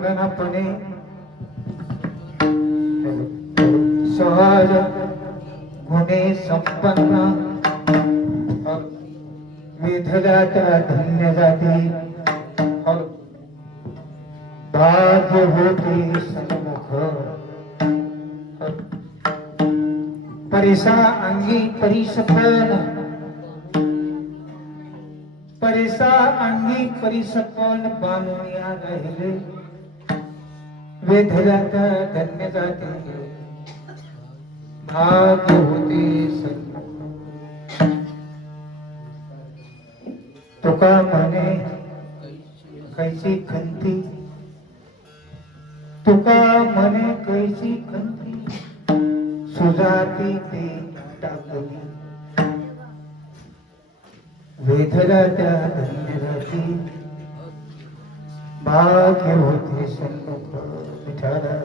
अंगणापणे सहज गुणे संपन्न और विधजाता धन्य जाती और भाग्य होती सन्मुख परिसा अंगी परिसपन परिसा अंगी परिसपन बानुनिया राहिले विधजाता धन्य जाती भाग्य होते सन्मुख तुका म्हणे कैसी खंती तुका म्हणे कैसी खंती सुजाती ते टाकली वेधला त्या धन्यराती भाग्य होते सन्मुख विठाला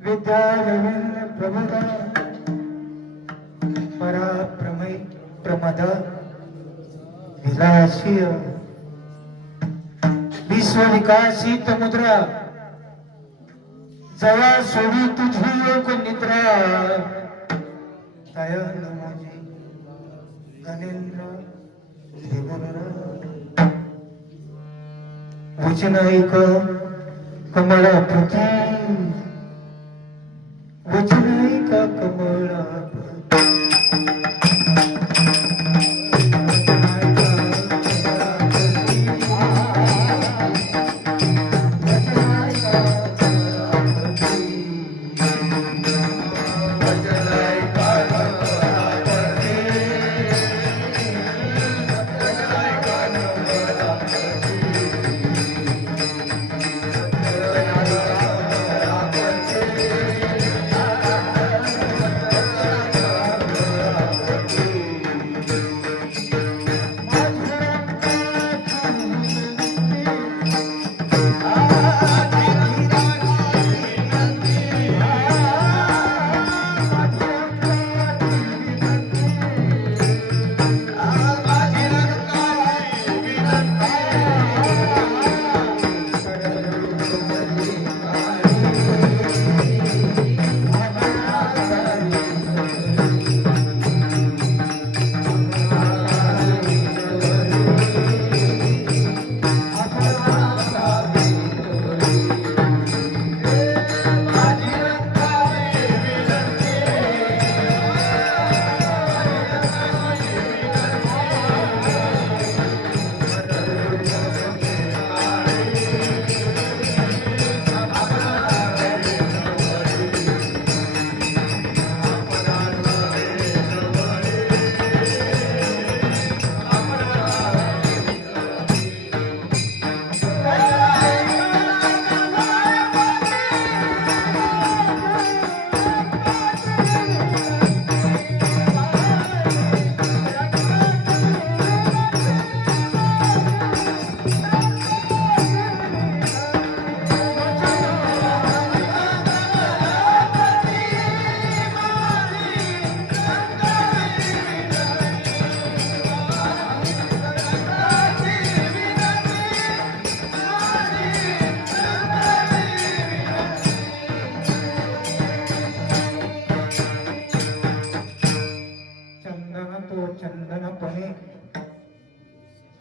विद्या रवींद्र प्रबोध पराप्रमय प्रमद विलासीय विश्व विकासित मुद्रा जवा सोडी तुझी योग निद्रा दयाल माझी गणेंद्र वचनायक कमळा पृथ्वी वचनायक कमळा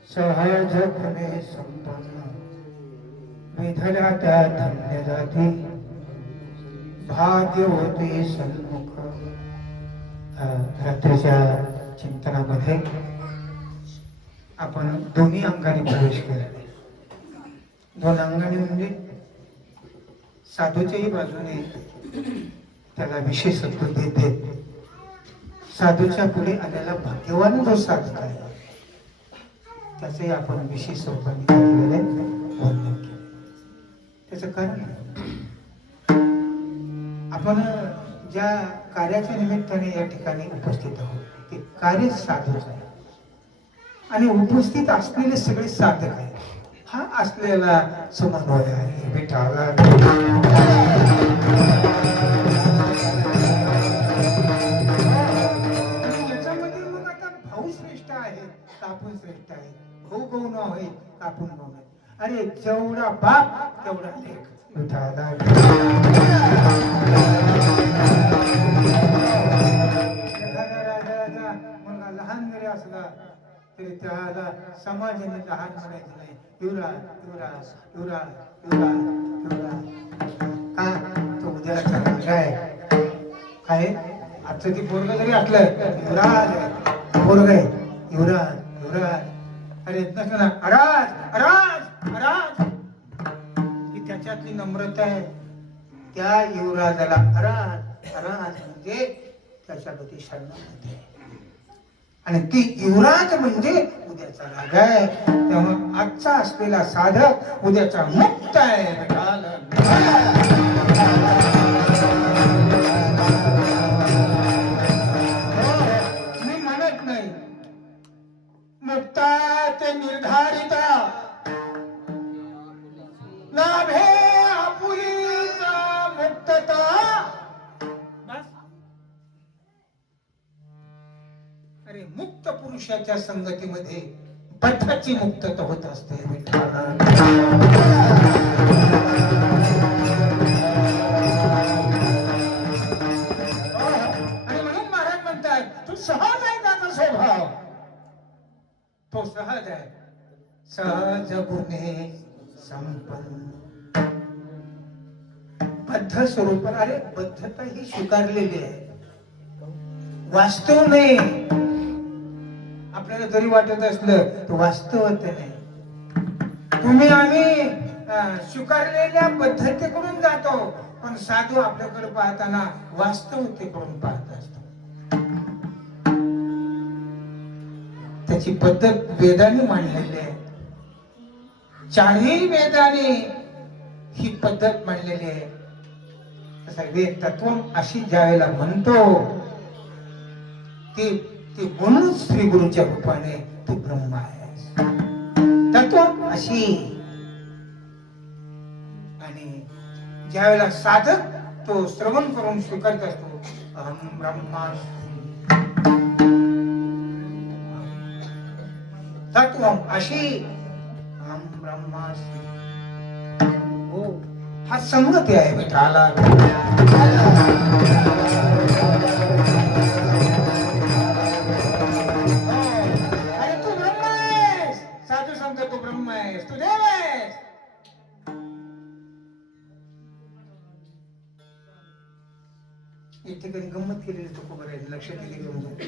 सहज गुणे संपन्न विधल्या त्या धन्य जाती भाग्य होते सन्मुख. रात्रीच्या चिंतनामध्ये आपण दोन्ही अंगाने प्रवेश केला. दोन अंगाने म्हणजे साधूच्याही बाजूने त्याला विशेषत्व देते. साधूच्या पुढे आलेला भाग्यवान जो साधक आहे त्याचे आपण विशेष स्वरूपाने वर्णन केले. त्याचं कारण आपण ज्या कार्याच्या निमित्ताने या ठिकाणी उपस्थित आहोत ते कार्य साधूच आहे आणि उपस्थित असलेले सगळे साधक आहे. हा असलेला समन्वय आहे. विठाला याच्यामध्ये मग आता भाऊ श्रेष्ठ आहे का आपण श्रेष्ठ आहे, भाऊ गौण आहे का आपण गौण आहे. अरे जेवढा बाप तेवढा लेख. विठाला मुलगा लहान जरी असला तरी त्याला समाजाने लहान म्हणायचं नाही. युवराज युवराज युवराज युवराज युवराज का तो उद्याचा राजा आहे. काय आजचं ती पोरग जरी असलं युवराज आहे, पोरग आहे युवराज युवराज. अरे नसलं ना अराज अराज अराज. ही त्याच्यातली नम्रता आहे. त्या युवराजाला अराज अराज म्हणजे त्याच्याबद्दल सन्मान आहे आणि ती युवराज म्हणजे उद्याचा राजा आहे. तेव्हा आजचा असलेला साधक उद्याचा मुक्त आहे. मी म्हणत नाही मुक्ता ते निर्धारिता लाभे आपुलीचा मुक्तता. अरे मुक्त पुरुषाच्या संगतीमध्ये बद्धाची मुक्तता होत असते. आणि म्हणून महाराज म्हणतात तू सहज आहे त्याचा स्वभाव. तो सहज आहे. सहज गुणे संपन्न बद्ध स्वरूप. अरे बद्धता ही स्वीकारलेली आहे, वास्तव नाही. आपल्याला जरी वाटत असलं तर वास्तवत नाही. तुम्ही आम्ही स्वीकारलेल्या पद्धतीकडून जातो पण साधू आपल्याकडे पाहताना वास्तवतेकडून पाहत असतो. त्याची पद्धत वेदाने मांडलेली आहे. चारही वेदाने ही पद्धत मांडलेली आहे. तसा वेद तत्व अशी ज्यावेळेला म्हणतो ते बोलून श्री गुरुच्या रूपाने तू ब्रह्म आहे तत्व अशी. आणि ज्यावेळेला साधक तो श्रवण करून स्वीकारत असतो अहम ब्रह्मास्मि तत्व अशी अहम ब्रह्मास्मि. हो हा संगती आहे विठाला. एक ठिकाणी गंमत केलेली तो खबर आहे, लक्षात दिली म्हणजे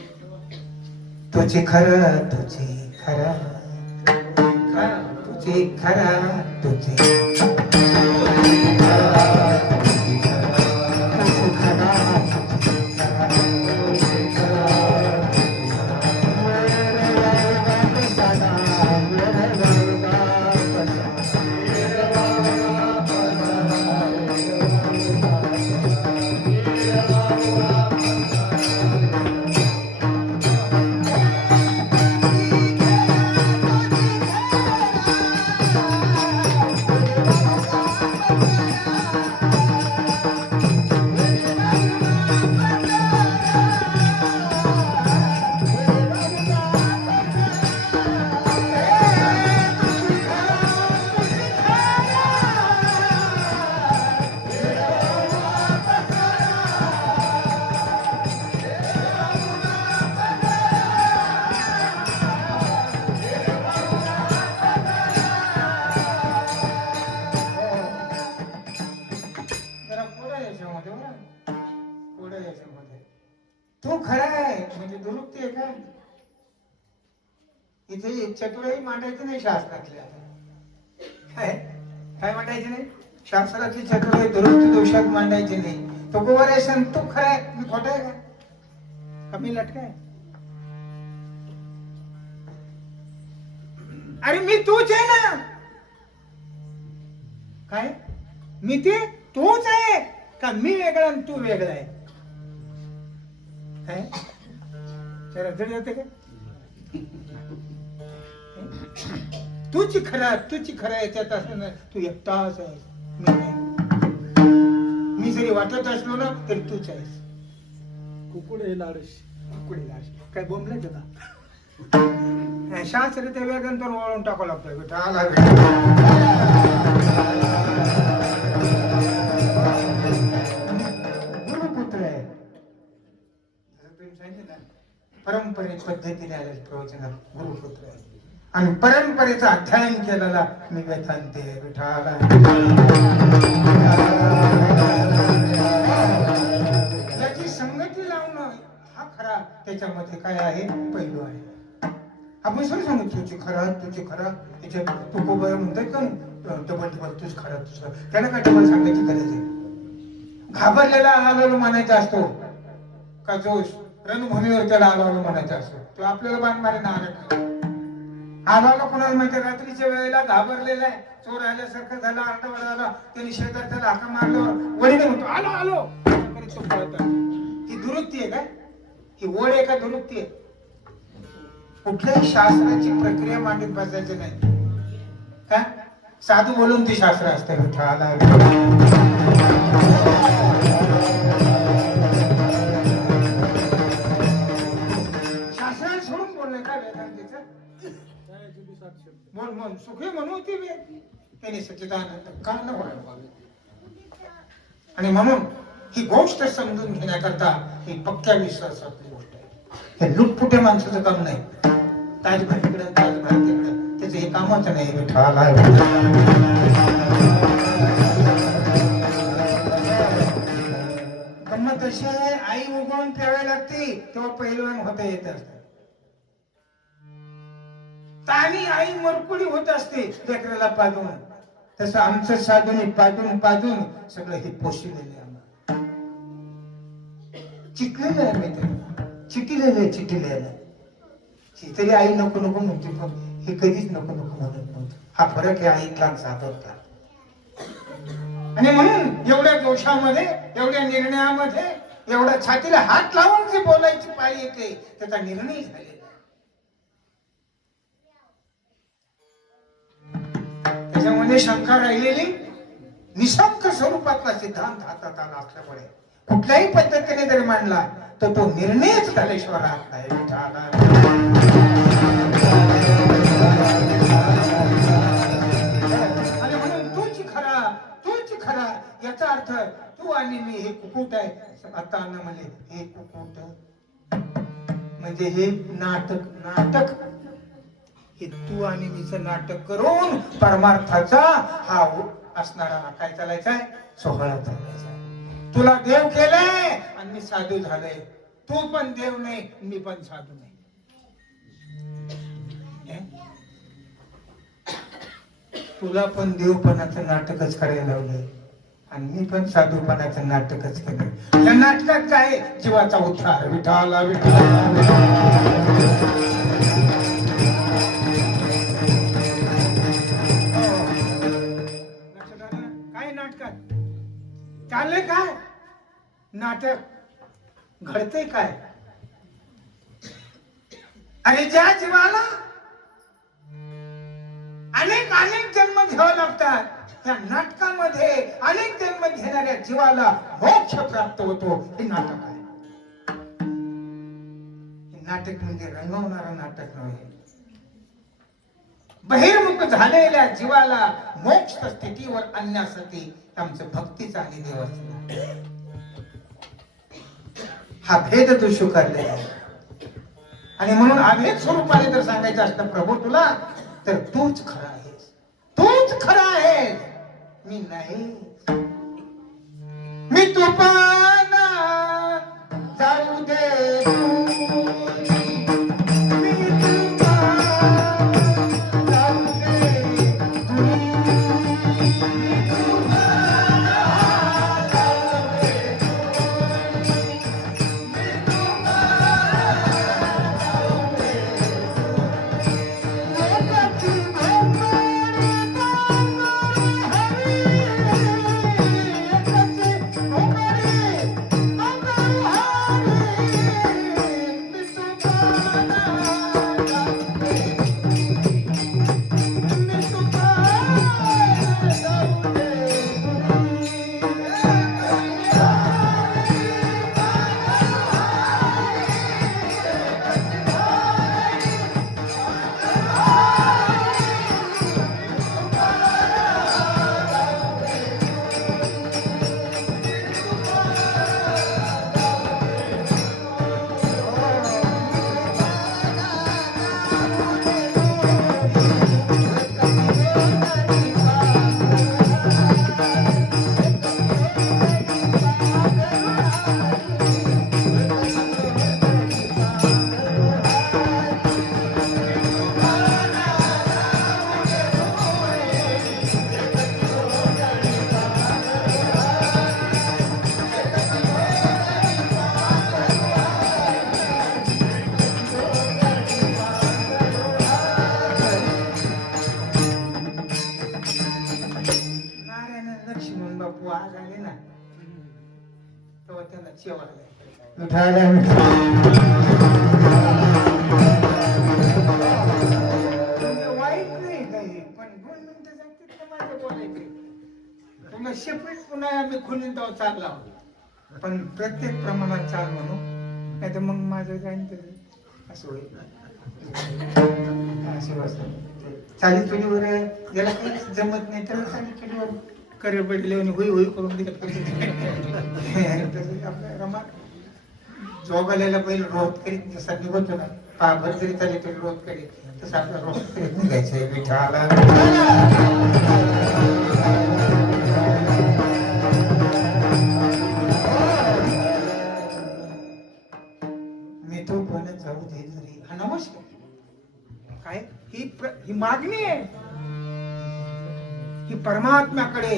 तुझे खरा तुझे खरा तुझे खरा तुझे इथे चतुराई मांडायची नाही शास्त्रातल्या. काय काय मांडायची नाही शास्त्रातली चतुराई दुरुस्ती दोषात मांडायची नाही. तो गोवारेशन तू खरं आहे मी खोट आहे का? कमी लटकाय. अरे मी तूच आहे ना. काय मी ते तूच आहे का? मी वेगळा आणि तू वेगळा आहे. काय त्याला जड जाते का? तुझी खरा याच्यात असं ना तू एकटाच आहेस. मी नाही. मी जरी वाटत असलो ना तरी तूच आहेस. कुकुडे लाडश काय बोंबलं तुला शास्त्र त्या वेगांतर वळून टाकावं लागतोय. गुरुपुत्र आहे तुम्ही सांगितलं ना. परंपरे पद्धतीने आलेले प्रवचनात गुरुपुत्र आहे आणि परंपरेचं अध्ययन केलेला मी व्यथांते विठाला. याची संगती लावणं हा खरा त्याच्यामध्ये काय आहे पैलू आहे. आपण सर सांगू तुझी खरा त्याच्यात तू को बरं म्हणतोय का डबल तूच खरा तुझं. त्याला काय डबल सांगायची गरज आहे? घाबरलेला आलो म्हणायचा असतो का जोश रणभूमीवर त्याला आलो म्हणायचा असतो. तो आपल्याला बांधणारे नारळ आलो कोणाला माहिती रात्रीच्या वेळेला घाबरलेला आहे. चोर आल्यासारखं झाला आरडाओरडा आला. त्यांनी शेजारच्याला हाका मारल्यावर वडील म्हणतो आलो आलो तो पळतात. ही दुरुस्ती आहे काय? ही ओढ आहे का दुरुस्ती आहे? कुठल्याही शास्त्राची प्रक्रिया मांडत बसायची नाही. काय साधू बोलून ती शास्त्र असते. शास्त्राला सोडून बोलले का वेदांतीचं? बोल सुखी म्हणू ती त्याने सच्चिदानंद का न वाढवावे. आणि म्हणून ही गोष्ट समजून घेण्याकरता ही पक्क्या विश्वासातली गोष्ट आहे. हे लुटपुटे माणसाचं काम नाही. ताजभाईकडे ताजभाई तिकडे त्याचं हे कामच नाही. विठाला गंमत अशी आहे आई उगवून ठेवायला लागते तेव्हा पहिलवान होता येत असत. तानी आई मरकुडी होत असते लेकराला पाजून. तसं आमचं साधून पाजून सगळं हे पोषलेलं आहे. चिकलेलं आहे मी ते चिटिलेलं तरी आई नको म्हणते पण हे कधीच नको म्हणत नव्हतं. हा फरक आहे आईतला साधवता. आणि म्हणून एवढ्या दोषामध्ये एवढ्या निर्णयामध्ये एवढ्या छातीला हात लावून जे बोलायची पाळी येते त्याचा निर्णय झालेला. त्याच्यामध्ये शंका राहिलेली निशंक स्वरूपातला सिद्धांत हातात आला असल्यामुळे कुठल्याही पद्धतीने जरी मांडला तर तो निर्णयच झाल्याशिवाय राहत नाही. आणि म्हणून तूच खरा याचा अर्थ तू आणि मी हे कुकुट आहे. आता म्हणजे हे कुकुट म्हणजे हे नाटक हे तू आणि मीचं नाटक करून परमार्थाचा हा असणारा काय चालायचा सोहळा चालायचा. तुला देव केलंय आणि मी साधू झालोय. तू पण देव नाही मी पण साधू नाही. तुला पण देवपणाचं नाटकच करायला लावलंय आणि मी पण साधूपणाचं नाटकच केलं. या नाटकात काय जीवाचा उद्धार. विठाला काय नाटकात चाललंय काय? नाटक घडतंय काय? आणि ज्या जीवाला अनेक जन्म घ्यावे लागतात त्या नाटकामध्ये अनेक जन्म घेणाऱ्या जीवाला मोक्ष प्राप्त होतो. हे नाटक आहे. हे नाटक म्हणजे रंगवणारा नाटक नव्हे. बहिर्मुख झालेल्या जीवाला मोक्ष स्थितीवर आणण्यासाठी आमचं भक्तीचा आणि देवाचा हा भेद तू स्वीकारलेला आहे. आणि म्हणून अभेद स्वरूपाने जर सांगायचं असतं प्रभू तुला तर तूच खरा आहेस. मी नाही. मी तुफाना जाऊ दे. मी तुफाना विठाला वाईट नाही काही, पण 2 मिनिटं जातील तर माझं बोलायचं. पुन्हा शेपटीत पुन्हा आम्ही खुलून जाऊ चालला, पण प्रत्येक प्रमाणात चाल म्हणू, नाही तर मग माझं जाईन तर असं होईल. अशी वस्तू चाली चुलीवर ज्याला काही जमत नाही त्याला चाली चुलीवर करे पडले आणि होई होई करून दिलं. आपल्या रमात जोगाल्याला बैल रोध करीत जसा निघतो ना, पाभर जरी चालले तरी रोध करीत, तसं आपला रोध करीत निघायचं. विठाला मी तो पण जाऊ दे घरी. हा नमस्कार काय ही मागणी आहे, ही परमात्म्याकडे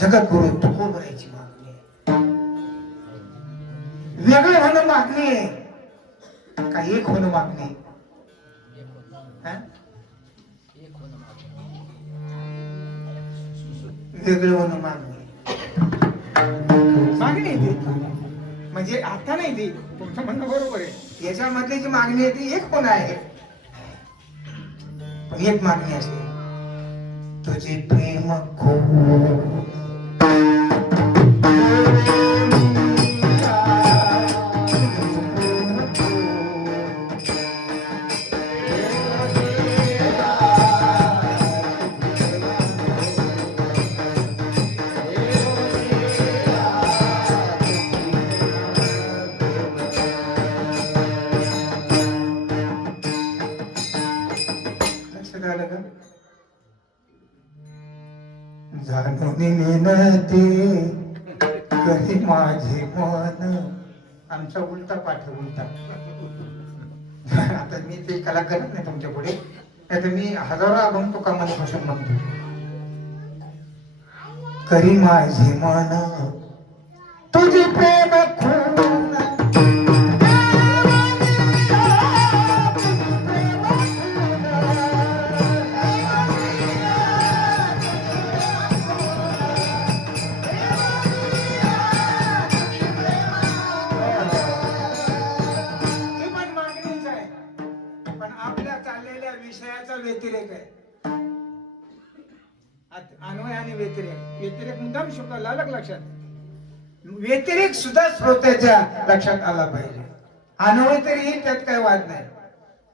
जगद्गुरु तुकोबरायची मागणी आहे. वेगळं होणं मागणी आहे का एक होणं मागणी? वेगळं होणं मागणी मागणी ती म्हणजे आता नाही ती, तुमचं म्हणणं बरोबर आहे. याच्यामधली जी मागणी आहे ती एक कोण आहे, पण एक मागणी असते, तुझे प्रेम खूप जाणून विनते कधी माझे मन. आमचा उलटा पाठ उलटा. आता मी ते कला करत नाही तुमच्या पुढे, नाही तर मी हजारो अभंग तुका मनापासून म्हणतो. करी माझे मन तुझे प्रेम खून. विषयाचा व्यतिरेक आहे. अन्वय आणि व्यतिरेक, व्यतिरेक मुद्दाम शिकवला आलं लक्षात. व्यतिरेक सुद्धा श्रोत्याच्या लक्षात आला पाहिजे. अन्वय तरी त्यात काही वाद नाही.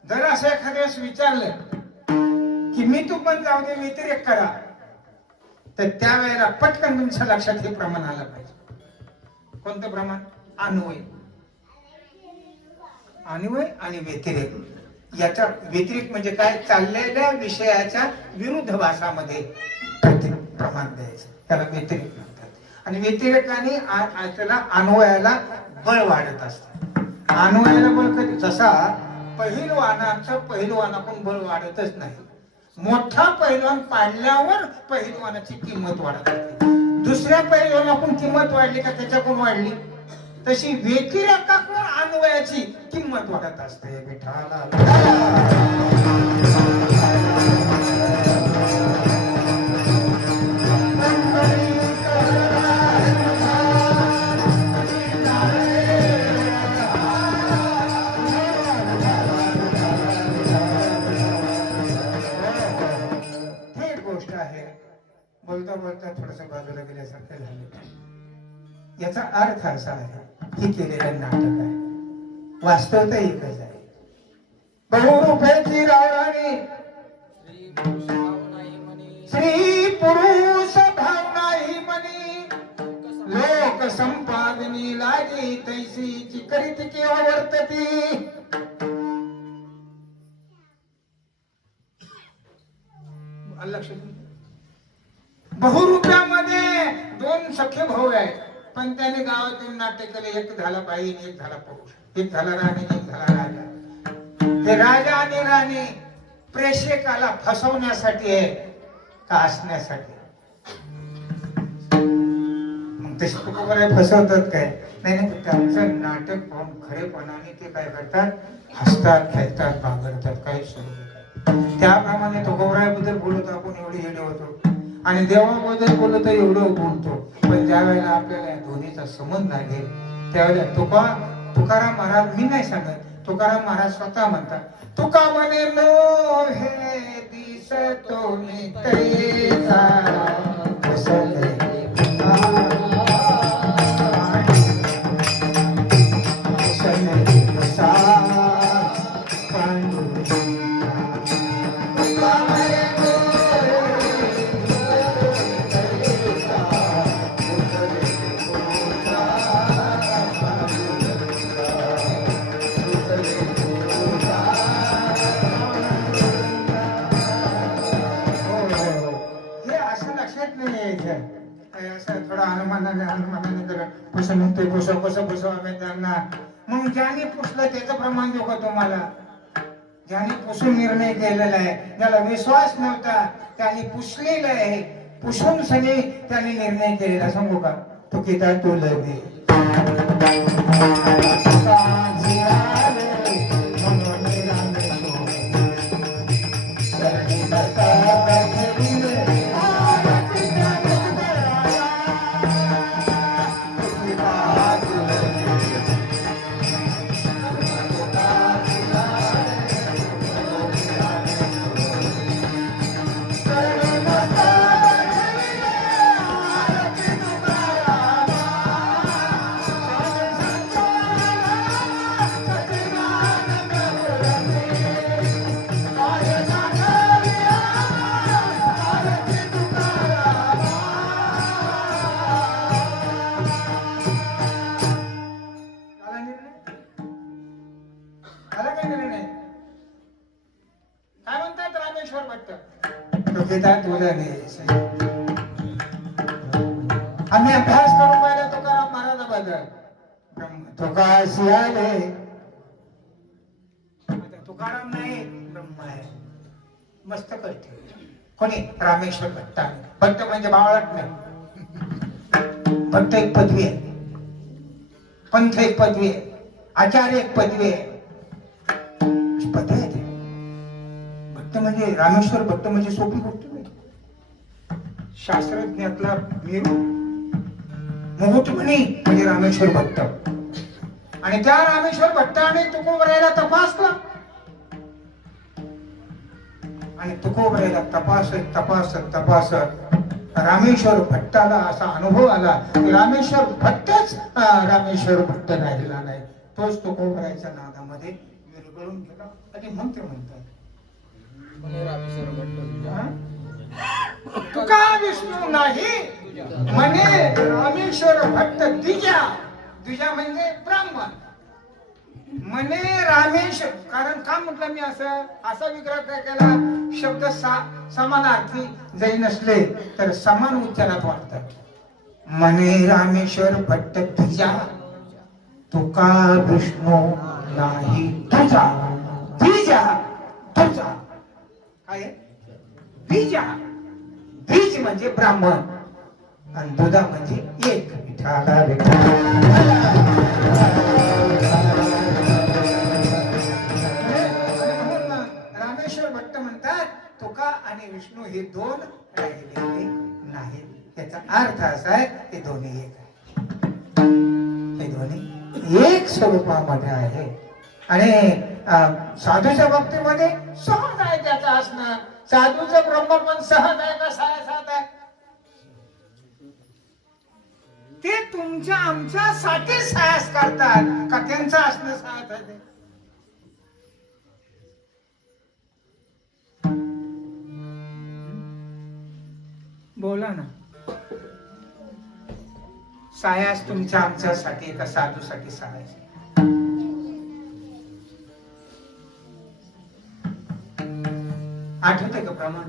जर असं एखाद्या वेळेस विचारलं की मी तू पण जाऊ दे व्यतिरेक करा, तर त्यावेळेला पटकन तुमच्या लक्षात हे प्रमाण आलं पाहिजे. कोणतं प्रमाण? अन्वय. अन्वय आणि व्यतिरेक. याचा व्यतिरेक म्हणजे काय? चाललेल्या विषयाच्या विरुद्ध भाषामध्ये प्रमाण द्यायचं, त्याला व्यतिरेक म्हणतात. आणि व्यतिरेकाने त्याला अन्वयाला बळ वाढत असतं. अन्वयाला बळ कधी? जसा पहिलवानाचं पहिलवानाकडून बळ वाढतच नाही. मोठा पहिलवान पाडल्यावर पहिलवानाची किंमत वाढत असते. दुसऱ्या पहिलवानाकडून किंमत वाढली का त्याच्याकडून वाढली, तशी व्यतिरेकाकडून अन्वयाची किंमत वाढत असते. विठाला हे गोष्ट आहे. बोलता बोलता थोडस बाजूला गेल्यासारखं झालं. याचा अर्थ असा आहे, हे केलेलं नाटक आहे, वास्तवता एकच आहे. बहुरूपाची रावराणी श्री पुरुष भाव नाही म्हणी, लोक संपादनी लागी तैसीची करीत किंवा वर्तती. बहुरूप्यामध्ये 2 सख्य भाऊ आहेत, पण त्याने गावातून नाट्य केले. एक झाला बाई, एक झाला पुरुष, एक झाला राणी, एक झाला राजा. ते राजा आणि राणी प्रेक्षकाला फसवण्यासाठी आहे का हसण्यासाठी? मग तशी तुकोबराय फसवतात काय? नाही नाही, त्यांचं नाटक पाहून खरेपणाने ते काय करतात? हसतात, खेळतात, बागडतात, काही सुरू. त्याप्रमाणे तुकोबराय बद्दल बोलत आपण एवढे येणे होतो, आणि देवाबद्दल बोलत एवढं बोलतो. पण ज्या वेळेला आपल्याला या दोन्हीचा संबंध आहे, त्यावेळेला तुकाराम महाराज, मी नाही सांगत, तुकाराम महाराज स्वतः म्हणतात, तुका म्हणे मोहे दिसतो नितैसा कुशले मग ज्याने पुसलं त्याचं प्रमाण देऊ का तुम्हाला? ज्याने पुसून निर्णय केलेला आहे, ज्याला विश्वास नव्हता त्याने पुसलेला आहे, पुसून सगळे त्याने निर्णय केलेला. सांगू का? तो किता तू लगे आम्ही अभ्यास करून पाहिला तुकाराम महाराजाबद्दल. तुकाशी आले, तुकाराम नाही ब्रह्म आहे. मस्त करते कोणी? रामेश्वर भट्ट. भट्ट म्हणजे बावळट नाही. भट्ट एक पदवी आहे, पंथ एक पदवी आहे, आचार्य एक पदवी आहे. पदवी आहे. भट्ट म्हणजे रामेश्वर भट्ट म्हणजे सोपी गोष्ट नाही. शास्त्रज्ञातला मेरू मुकुटमणी म्हणजे रामेश्वर भट्ट. आणि त्या रामेश्वर भट्टाने तुकोबरायला तपासलं, आणि तुकोबरायला तपासत रामेश्वर भट्टाला असा अनुभव आला की रामेश्वर भट्टच रामेश्वर भट्ट राहिलेला नाही. तोच तुकोबरायच्या नादामध्ये विरघळून गेला. आणि मंत्र म्हणतात तुका विष्णू नाही म्हणे रामेश्वर भट्ट द्विजा. द्विजा म्हणजे ब्राह्मण म्हणे रामेश्वर. कारण का म्हटलं मी असा विग्रह काय केला? शब्द समानार्थी जरी नसले तर समान उच्चारात वाटतात. म्हणे रामेश्वर भट्ट द्विजा, तुका विष्णू नाही तुझा. द्विजा तुझा काय? द्विजा. द्विज म्हणजे ब्राह्मण आणि दुधा म्हणजे एक. रामेश्वर भट्ट म्हणतात तुका आणि विष्णू हे दोन राहिलेले नाहीत. याचा अर्थ असा आहे हे दोन्ही एक आहे. हे दोन्ही एक स्वरूपामध्ये आहे. आणि साधूच्या बाबतीमध्ये सहज आहे त्याचं असणं. साधूचं ब्रह्म पण सहज आहे का सायासात आहे? ते तुमच्या आमच्यासाठी सायास करतात का त्यांचं असणं सहज आहे? बोला ना. सायास तुमच्या आमच्यासाठी का साधूसाठी सायास? आठवते का प्रमाण?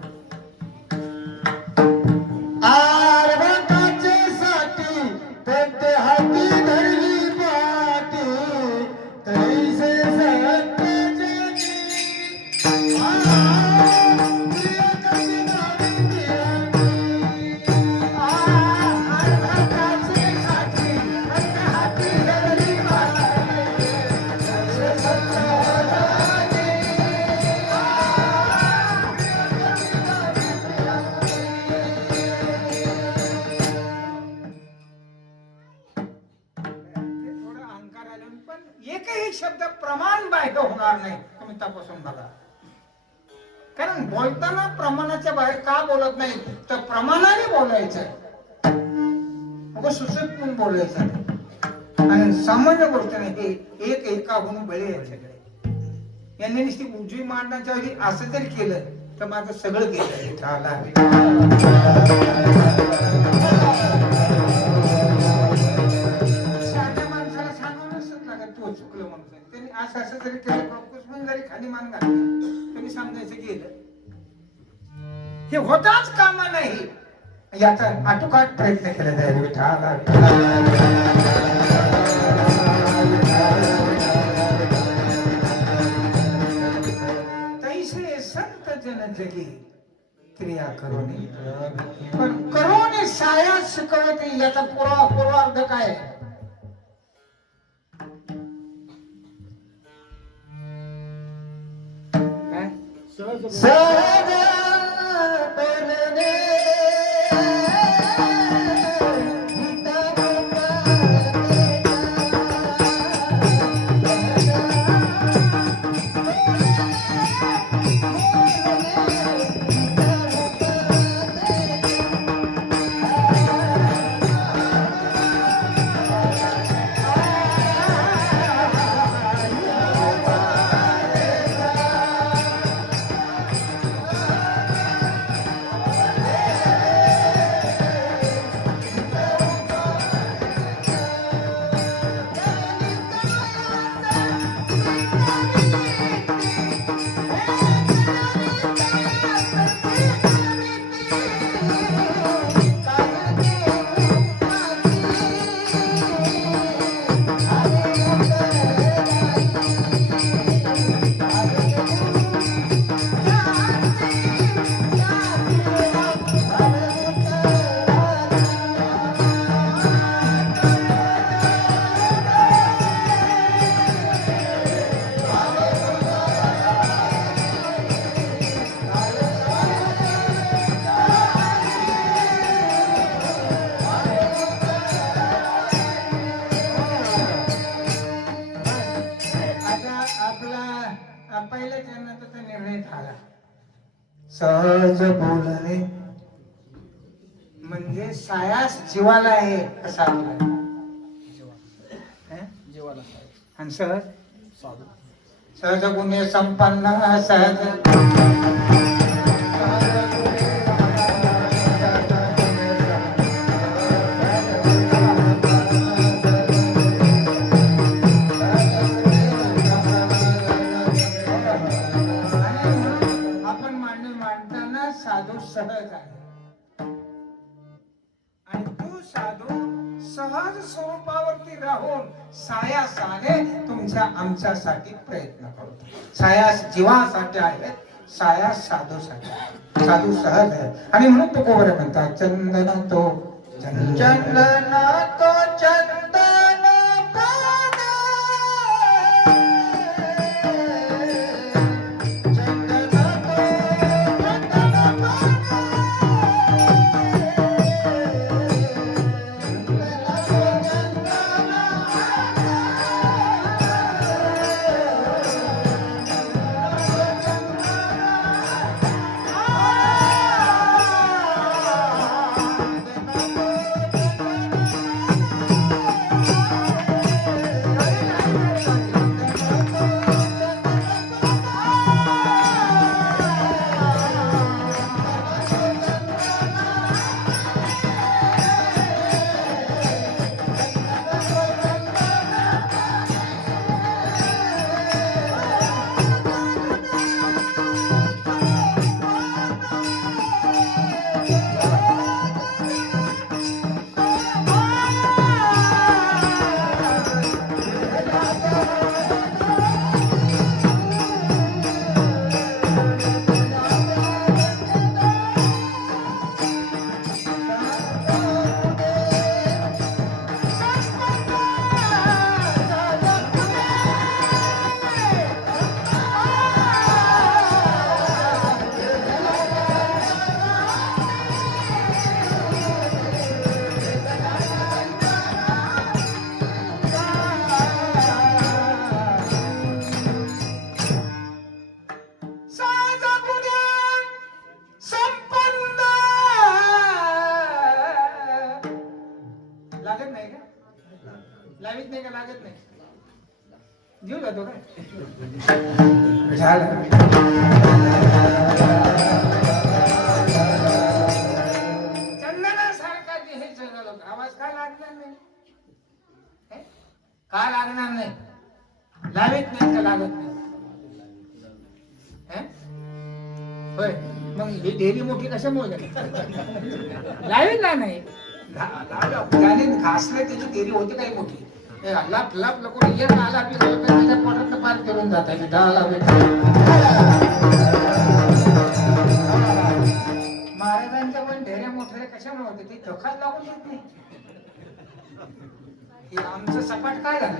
होणार नाही. तुम्ही तपासून बघा. कारण बोलताना प्रमाणाच्या बाहेर का बोलत नाही, तर प्रमाणाने बोलायचं, मग सुसत म्हणून बोलायचं. आणि सामान्य गोष्ट नाही, हे एक एकाहून बळे आहे सगळे. यांनी नुसती उजवी मांडण्याच्या ऐवजी असं जरी केलं तर माझं सगळं गेलं. साध्या माणसाला सांगावं नसत लागत तू चुकलं म्हणून. त्यांनी असं असं जरी केलं, कुसमून जरी खाली मान घातली, त्यांनी समजायचं गेलं. हे होताच कामा नाही, याचा आटोकाट प्रयत्न केला जाईल. तैसे संत जन जगी क्रिया करोनी, पण करोनी साया शिकवते. याचा पूर्वार्ध काय? सहज सहज बोलणे पहिल्या जन्माचा निर्णय झाला. सहज बोलणे म्हणजे सायास जीवाला आहे असा जीवाला आणि सहज साधू सहज गुणे संपन्न सहज साधू सहज आहे. आणि तू साधू सहज स्वरूपावरती राहून सायासाने तुमच्या आमच्यासाठी प्रयत्न करतो. सायास जीवासाठी आहे, सायास साधूसाठी. साधू सहज आहे. आणि म्हणून तो कोबरे म्हणतात चंदन तो चंदन तो चंदन लागत नाही. जीव जातो काय झालं. चंदनासारखा हे जगलो, आवाज का लागणार नाही? का लागणार नाही? लावित नाही का लागत नाही? होय, मग ही डेरी मोठी कशामुळे लावीत ना नाही. त्याने घासलं त्याची डेरी होती काही मोठी. लाप लाप नको एक आला त्याच्या पोटात पार करून जात आहे. महाराजांच्या पण ढेऱ्या मोठ्या कशामुळे होते? ते धोकाच लागून देत नाही. आमचं सपाट काय झालं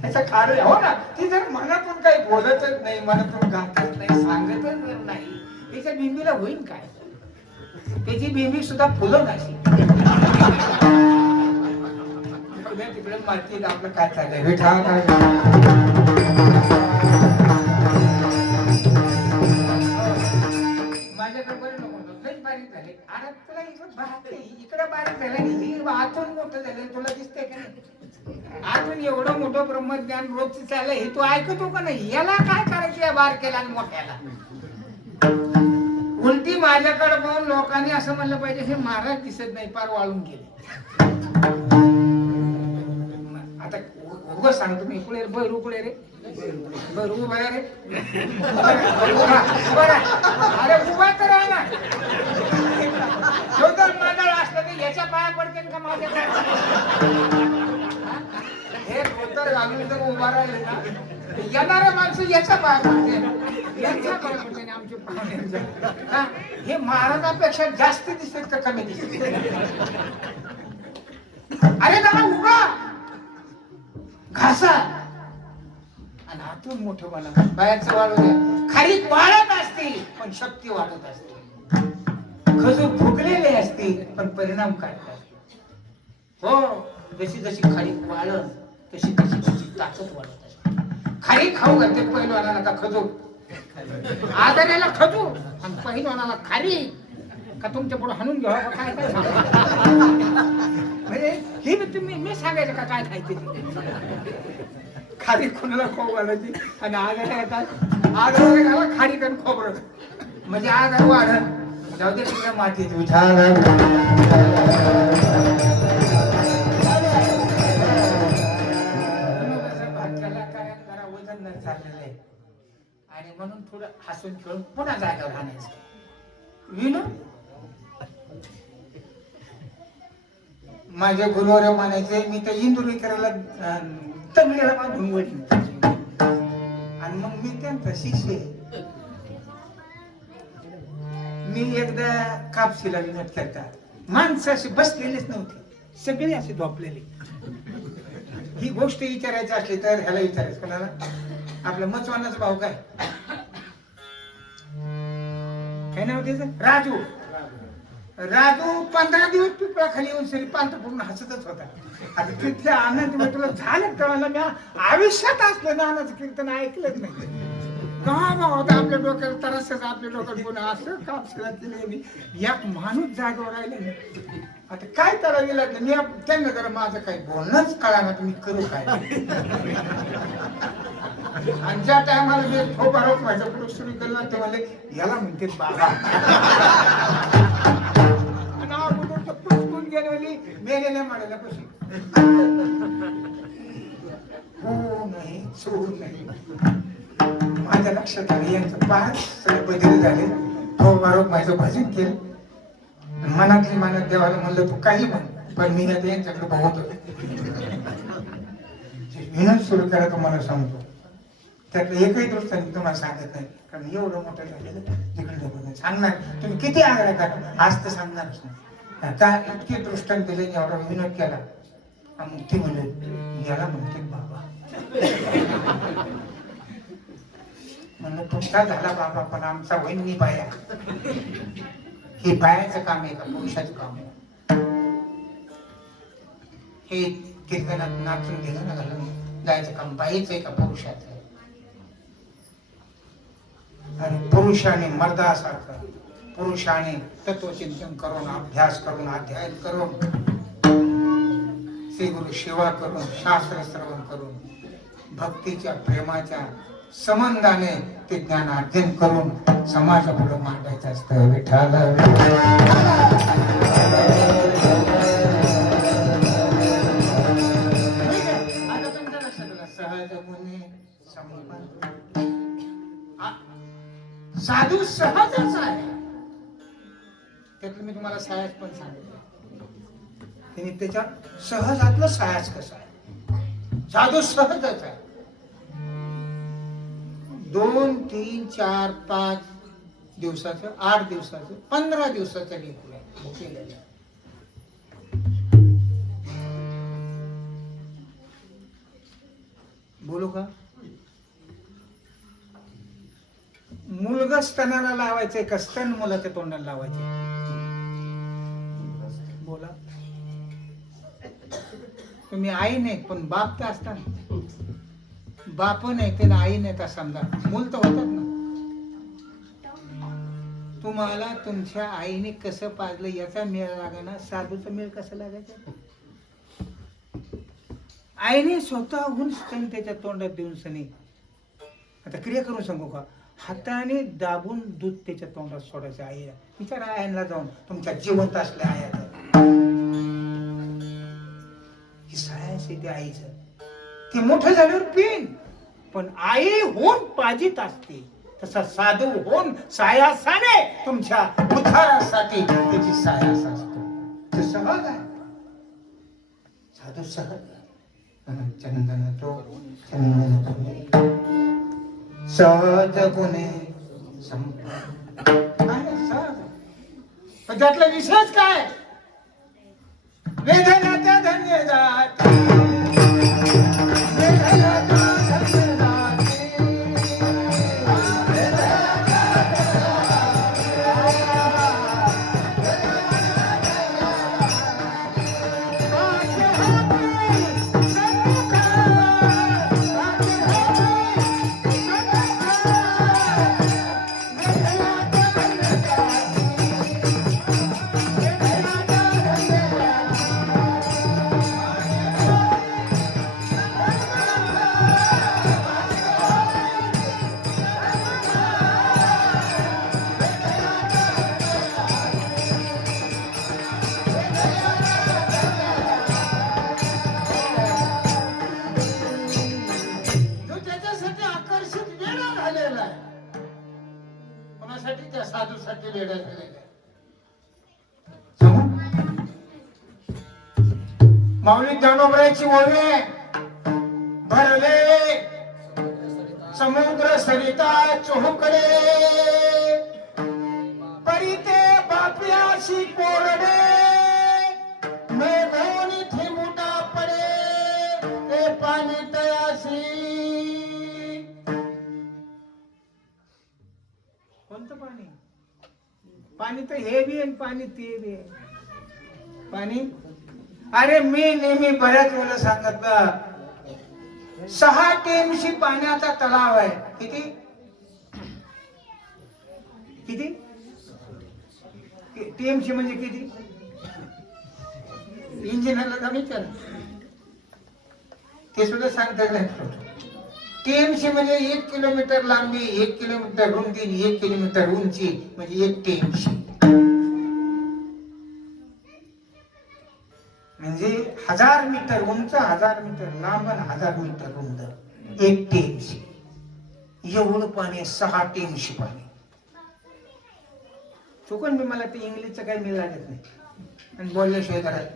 त्याचा कार्य हो ना. ती जर मनातून काही बोलतच नाही, मनातून गातच नाही, सांगतच नाही, त्याच्या बिंबीला होईल काय? त्याची बिंबी सुद्धा फुलं नाशी. तिकडे मातीत आपलं काय चाललंय विठा काय माझ्याकडे बरे नको लई बारीक झाले. अरे तुला इकडे बारीक झालं, आतून मोठं झालं, तुला दिसतंय का नाही? आतून एवढं मोठं ब्रह्मज्ञान रोजच चाललंय, हे तू ऐकतो का नाही? याला काय करायचं या बारकेला आणि मोठ्याला? उलटी माझ्याकडे पाहून लोकांनी असं म्हणलं पाहिजे हे महाराज दिसत नाही, पार वाळून गेले. आता उभं सांगतो मी, इकडे बर उकडे रे, बर उभा रे, अरे उभा तर आहे ना. मांडळ असलं तर याच्या पाया पडते का माझ्या हे धोतर घालून जर उभा राहिले ना, येणारे माणसं याच्या पाया पडते, यांच्या पाया पडते आमचे पाहुण्यांच्या. हे महाराजांपेक्षा जास्त दिसत का कमी दिसत? अरे दादा उगा घासा आणि हातून मोठं बनवा. बाहेरचं वाढू द्या. खारीक वाढत असते पण शक्ती वाढत असते. खजूर फुगलेले असते पण परिणाम काय हो. जशी जशी खारीक वाढत तशी तशी तशी ताकद वाढत असते. खारीक खाऊ घालते पहिलवानाला का खजूर? आदराला खजूर आणि पहिलवानाला खारीक का तुमच्या पुढे हाणून घ्यावा का काय काय म्हणजे हे तुम्ही मी सांगायचं का काय खायचे? खारी कोणाला खाऊ घालायची आणि आदराला घाला खारीक आणि खोबरं म्हणजे आदर वाढत. जाऊ दे तुझ्या मातीत विचार जरा वजन चाललेलं आहे आणि म्हणून थोडं हसून खेळून पुन्हा जागेवर राहण्याचं. विनू माझ्या गुरुवार म्हणायचे मी तर इंदुरीकराला तमिळला बांधून वडली आणि मग मी त्यांचा शिष्य. मी एकदा कापशीला विनोद करता माणसं अशी बसलेलीच नव्हती, सगळे असे झोपलेले. ही गोष्ट विचारायची असली तर ह्याला विचारायचं कोणाला? आपल्या मचवानाचा भाऊ काय नाव त्याचं? राजू. राजू 15 दिवस पिपळा खाली येऊन सरी पालत पूर्ण हसतच होता. आता तिथल्या आनंद तुला झालं कळालं मी आयुष्यात असलं नानाचं कीर्तन ऐकलंच नाही. का होता आपल्या डोक्याला तरसच आपल्या डोक्यात पुन्हा असं कापशीला केले. एक माणूस जागेवर राहिले. आता काय करावं लागलं मी त्यांना जरा माझं काही बोलणंच कळा ना तुम्ही करू काय. आणि ज्या टायमाला मी ठोकारोक माझ्या पुढे सुरू केला ते म्हणले याला म्हणते बाबा पुसकून गेले मेले नाही म्हणायला कशी हो नाही सोडून नाही. माझ्या लक्षात आले यांचं पाच सगळे बदल झाले. ठोकारोक माझं भजन केलं मनातली मनात देवाला म्हणलं तू काही म्हण पण मी आता यांच्याकडे बघतो. विनोद सुरू करा तुम्हाला सांगतो त्यातलं एकही दृष्टांत मी तुम्हाला सांगत नाही कारण एवढं मोठं झालेलं तिकडे सांगणार तुम्ही किती आग्रह करा आज तर सांगणारच नाही. आता इतके दृष्टांत दिले एवढा विनोद केला मग ती म्हणले याला म्हणते बाबा. म्हणलं तुमचा झाला बाबा पण आमचा वहिनी बाया. हे बायाचं काम आहे का पुरुषाचं काम आहे? हे कीर्तनात नाचून गेलं ना घालून जायचं काम बाईचं आहे का पुरुषाचं आहे? आणि पुरुषाने मर्दासारखं पुरुषाने तत्वचिंतन करून अभ्यास करून अध्ययन करून श्री गुरु सेवा करून शास्त्र श्रवण करून भक्तीच्या प्रेमाच्या संबंधाने ते ज्ञान अर्जन करून समाजापुढे मांडायचं असतं. विठ्ठल आता तुमच्या लक्षात आलं, सहज गुणे संपन्न. साधू सहजच आहे. त्यातलं मी तुम्हाला सायास पण सांगितलं. त्यांनी त्याच्या सहजातलं सायास कसं आहे. साधू सहजच आहे. 2, 3, 4, 5 दिवसाचं, 8 दिवसाचं, 15 दिवसाचं लेकरू आहे केलेलं. बोलू का? मुलगा स्तनाला लावायचंय का स्तन मुलाच्या तोंडाला लावायचे? बोला. तुम्ही आई नाही पण बाप तर असतात. बाप नाही त्याला आई नाही तर समजा मूल तर होतात ना. तुम्हाला तुमच्या आईने कसं पाजलं याचा मेळ लागणार, साधूचा मेळ कसा लागायचा? आईने स्वतःहून स्तन त्याच्या तोंडात देऊन सनी. आता क्रिया करून सांगू का? हाताने दाबून दूध त्याच्या तोंडात सोडायचं आईला. विचारा आईला जाऊन तुमच्या जिवंत असल्या आया ही सायास येते आईचं. ती मोठं झाल्यावर पिन पण आई होऊन पाजित असते. तसा साधू होऊन सायासाने तुमच्या उद्धारासाठी त्याची सायास असतो. ते सहज आहे. साधू सहज चंदन तो सहज गुणे संपन्न. सहज पण त्यातला विषयच काय? वेदनाचा धन्य जाती, वेदनाचा धन्य जाती, त्या साधूसाठी वेडा झालेला. माऊली ज्ञानोबराची ओवे भरले समुद्र सरिता चोहकडे, परिते बापयाशी कोरडे, मेघोनी थिमुटा पडे, ते पाणी तयासी. कोणतं पाणी? पाणी तर हे बी आहे पाणी ते बी आहे. पाणी अरे मी नेहमी बऱ्याच वेळेला सांगितलं 6 टीएमसी पाण्याचा तलाव आहे. किती किती टीएमसी म्हणजे किती? इंजिनियरला जा विचार, ते सुद्धा सांगता नाही. टीएमसी म्हणजे 1 किलोमीटर लांबी, 1 किलोमीटर रुंदी, 1 किलोमीटर उंची म्हणजे 1 टीएमसी. म्हणजे 1000 मीटर उंच, 1000 मीटर लांब, 1000 मीटर रुंद, 1 टीएमसी. एवढं पाणी, 6 टीएमसी पाणी. चुकून मी मला ते इंग्लिशचं काही मिळ लागत नाही आणि बोलल्याशिवाय करत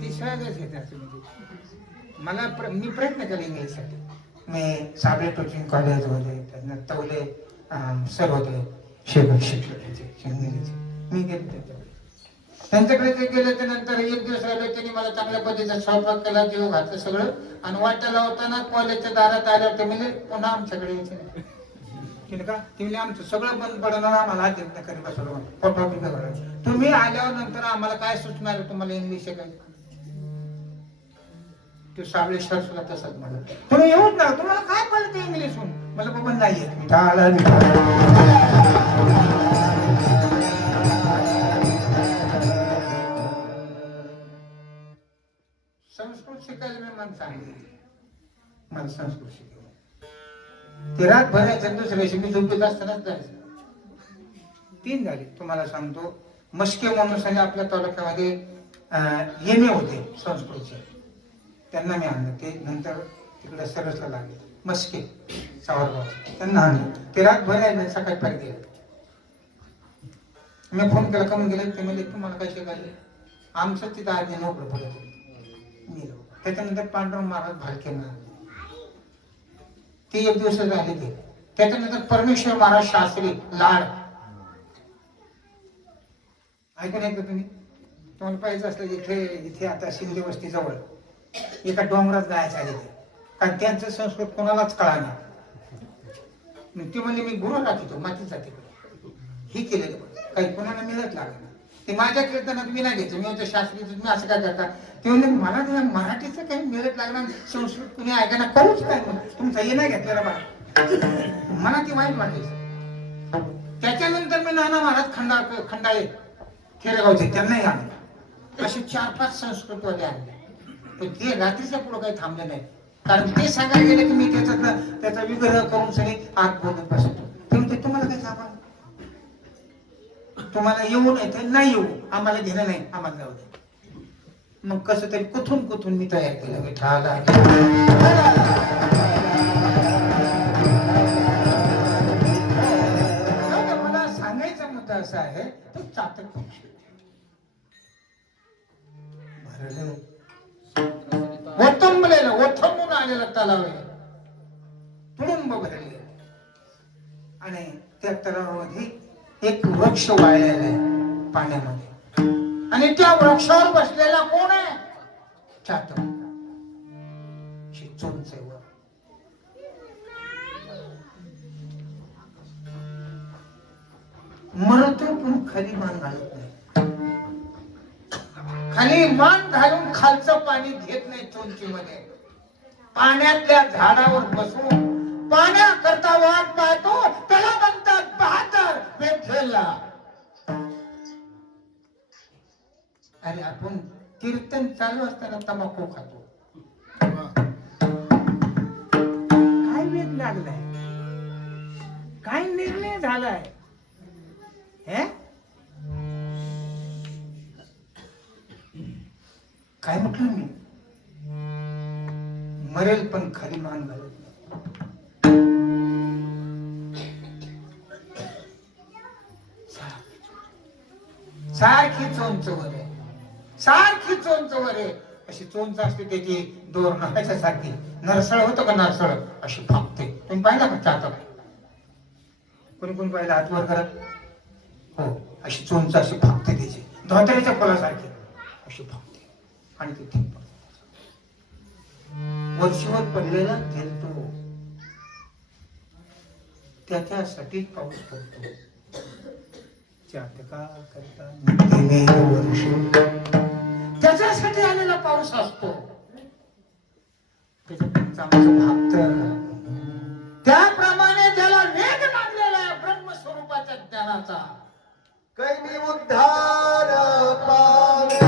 ती सहजच येते. मला मी प्रयत्न केले इंग्लिशसाठी. मी साबळे कोचिंग कॉलेज होते, त्यांना तवले सर होते शिक्षक इंग्रजी. मी गेले त्यांच्याकडे ते गेल्याच्या नंतर 1 दिवस राहिलो. त्यांनी मला चांगल्या पद्धतीचा स्वयंपाक केला, जेव घातलं सगळं. आणि वाट्याला होताना कॉलेजच्या दारात आल्यावर ते म्हणजे पुन्हा आमच्याकडे यायचे नाही. ठीक का? ते म्हणजे आमचं सगळं बंद पडणार, आम्हाला अध्ययन करी बसवलं. फोटो बिटो करायचं. तुम्ही आल्यावर नंतर आम्हाला काय सुचणार तुम्हाला इंग्लिश शिकायचं? ते साबळे सर सुद्धा तसंच म्हणत, तुम्ही येऊच ना, तुम्हाला काय कळतं इंग्लिशहून? मला बाबा नाही येत. लोकांना सांगितलं मला संस्कृत शिकव. ते रात भरायचं दुसऱ्या दिवशी मी झोपेत असतानाच जायचं. 3 झाले तुम्हाला सांगतो. मस्के म्हणून आपल्या तालुक्यामध्ये एम.ए. होते संस्कृतचे, त्यांना मी आणलं. ते नंतर तिकडे सरसला लागले मस्के सावरगाव, त्यांना आणलं. ते रात भरायला सकाळी परत गेले. मी फोन केला कमी गेले. ते म्हणजे तुम्हाला काय शिकायचं? आमचं तिथं आधी नोकरी पडत मी. त्याच्यानंतर पांडुरंग महाराज भालकेंना ते 1 दिवस झाले ते. त्याच्यानंतर परमेश्वर महाराज शास्त्री लाड ऐकून येतं तुम्ही? तुम्हाला पाहिजे असलं इथे आता शिंदे वस्ती जवळ एका डोंगरात जायचं आहे ते, कारण त्यांचं संस्कृत कोणालाच कळा नाही. ती म्हणजे मी गुरु राखतो मातीचा तिकडे ही केलेलं काही कोणाला मिळत लागलं. ते माझ्या कीर्तनात मी नाही घ्यायचं. मी होतं शास्त्रीचं, तुम्ही असं काय करता? ते म्हणजे मला नाही मराठीचं काही मिळत लागलं, संस्कृत कुणी ऐकायला करूच काय तुमचा हे नाही घेतलेला बा. मला ती वाईट वाटायचं. त्याच्यानंतर मी नाना महाराज खंडाळे खेडेगावचे त्यांनाही आणले. असे 4-5 संस्कृतवाले आणले. पण ते रात्रीच्या पुढं काही थांबले नाही, कारण ते सांगायला गेले की मी त्याचा विग्रह करून सगळे आत बोलत बसतो. ते म्हणते तुम्हाला काय सांगा, तुम्हाला येऊ नाही तर नाही येऊ, आम्हाला घेणं नाही, आम्हाला जाऊ दे. मग कसं तरी कुठून मी तयार केलं. मला सांगायचा मुद्दा असा आहे, तो चातक ओथंबून आलेला तलाव आहे, तुडुंब भरले. आणि त्या तलावामध्ये एक वृक्ष वाळलेला आहे पाण्यामध्ये, आणि त्या वृक्षावर बसलेला कोण आहे? चातक. चोंचेवर मरतो पण खाली मान घालत नाही. खाली मान घालून खालचं पाणी घेत नाही. चोंचीमध्ये पाण्यातल्या झाडावर बसून पाण्याकरता वाट पाहतो. त्याला म्हणतात बहादर बेठेला. अरे आपण कीर्तन चालू असताना तंबाखू खातो. काय वेग लागलाय, काय निर्णय झालाय? काय म्हटलं मी? मरेल पण खाली मान घालत नाही. सारखी चोंचवर आहे, सारखी चोंचवर आहे. अशी चोंच असते त्याची दोर नखाच्या सारखी. नरसळ होतं का नरसळ अशी फाकते. तुम्ही पाहिला का चातक? कोणी पाहिलं हातवर करत? हो, अशी चोंच अशी फाकते त्याची, धोत्र्याच्या फुलासारखी अशी फाकते. आणि ते ठीक वर्षभर पडलेला झेलतो. त्याच्यासाठी पाऊस पडतो. चातका करता वर्ष त्याच्यासाठी आलेला पाऊस असतो. भक्त त्याप्रमाणे त्याला वेग लागलेला ब्रह्मस्वरूपाच्या ज्ञानाचा. कैमी उद्धार पावे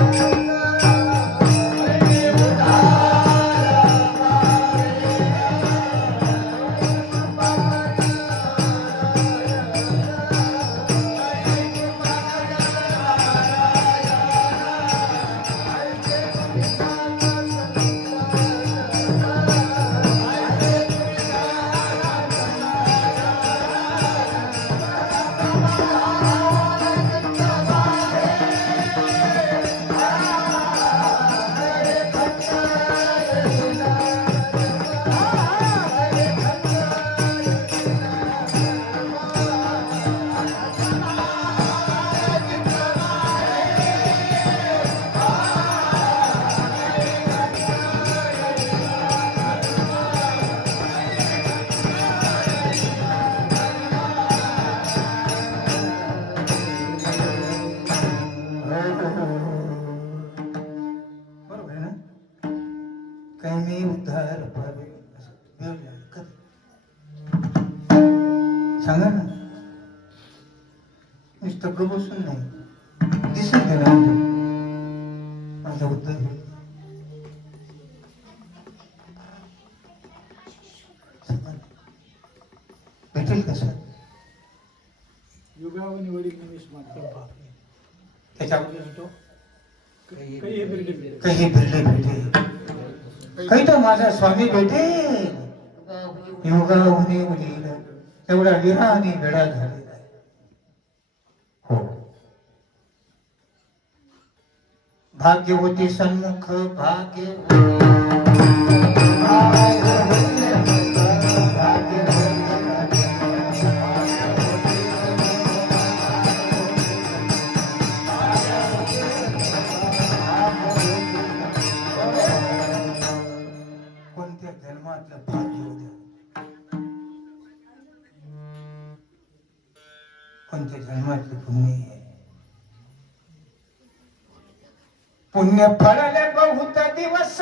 सांगा ना. नुसतं ग बसून नाही, दिसून गेला माझा उद्धार. भेटेल कसं युगावनी वडील निमिष मानतो त्याच्यामध्ये काही हे बिरडे काही भेटले भेटे काही तो माझा स्वामी भेटेल योगा होणे उलील एवढा विरा आणि वेळा झालेला आहे. हो भाग्य होते सन्मुख भाग्य कोणत्या जन्मातलं भाग्य होतं कोणत्या जन्मातलं पुण्य आहे. पुण्य फळले बहुत दिवस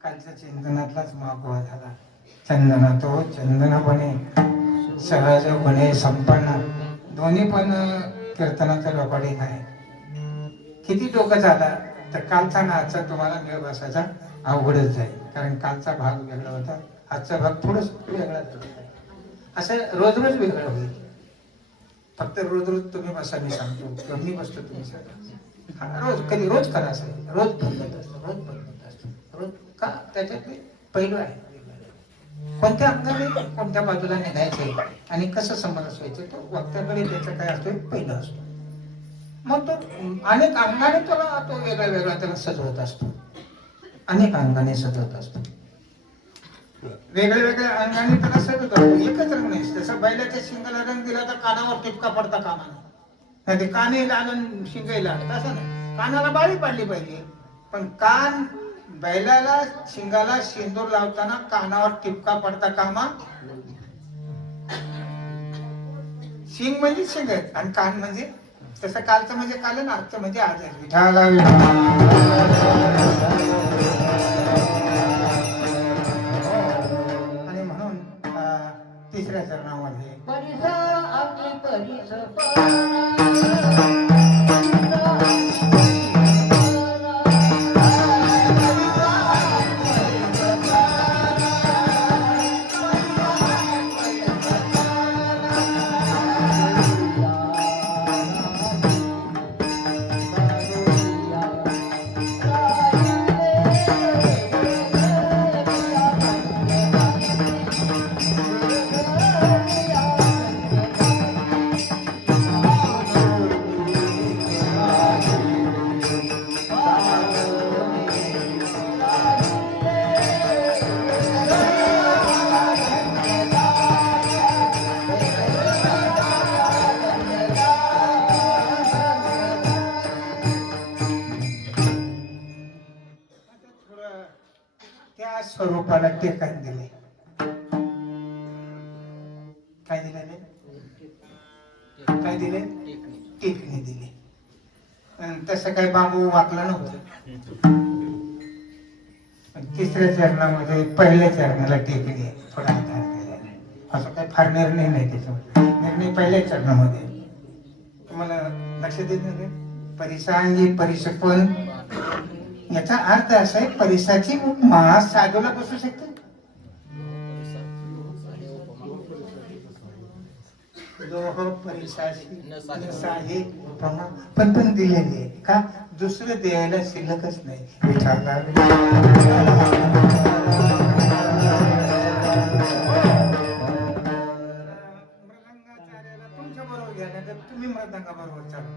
कालच्या चिंतनातलाच मागोवा झाला. चंदना तो चंदनपणे सहजपणे संपन्न दोन्ही पण कीर्तनाचं रेकॉर्डिंग आहे. किती डोकं झाला तर कालचा ना आजचा तुम्हाला मेळ बसायचा अवघडच जाईल. कारण कालचा भाग वेगळा होता, आजचा भाग थोडंच वेगळा झालेला आहे. असं रोज रोज वेगळं होईल. फक्त रोज रोज तुम्ही बसा मी सांगतो किंवा मी बसतो तुम्ही सांगा. रोज कधी रोज करा असेल रोज बदलत असतं रोज बदलत असतं रोज का त्याच्यातले पैलू आहे. कोणत्या अंगाने कोणत्या बाजूला निघायचे आणि कसं समरस व्हायचं तो वक्त्याकडे त्याचा काय असतो पहिला असतो. मग तो अनेक अंगाने त्याला तो वेगळा वेगळा त्याला सजवत असतो. अनेक अंगाने सजवत असतो. वेगळ्या वेगळ्या अंगाने त्याला सजवत असतो. एकच रंग नाही. तसं बैलाच्या शिंगाला रंग दिला तर कानावर टिपका पडता कामा नाही. ते काने लाल शिंगाई लाल तसं नाही. कानाला बाळी पाडली पाहिजे पण कान बैलाला शिंगाला शेंदूर लावताना कानावर टिपका पडता कामा. शिंग म्हणजे शिंग आणि कान म्हणजे तसं कालचं म्हणजे काल ना आजचं म्हणजे आज आहे. विठाला आणि म्हणून तिसऱ्या चरणामध्ये त्या स्वरूपाला टेकन दिले. काय दिले काय दिले टेकणी दिली. आणि तसं काही बांबू वाकला नव्हतं. पण तिसऱ्या चरणामध्ये पहिल्या चरणाला टेकणी आहे, थोडा आधार दिला. असं काही फार निर्णय नाही त्याच्यामध्ये. निर्णय पहिल्या चरणामध्ये. तुम्हाला लक्ष देत नाही का? परिसांगी परिसपन, याचा अर्थ असा आहे, परिसाची उपमा साधूला बसू शकते. लोह परिसाची नसाही उपमा पण दिलेली आहे का? दुसरं द्यायला शिल्लकच नाही. विचारला तुमच्या बरोबर घ्या, नाही तर तुम्ही मृदंगा बरोबर चालू.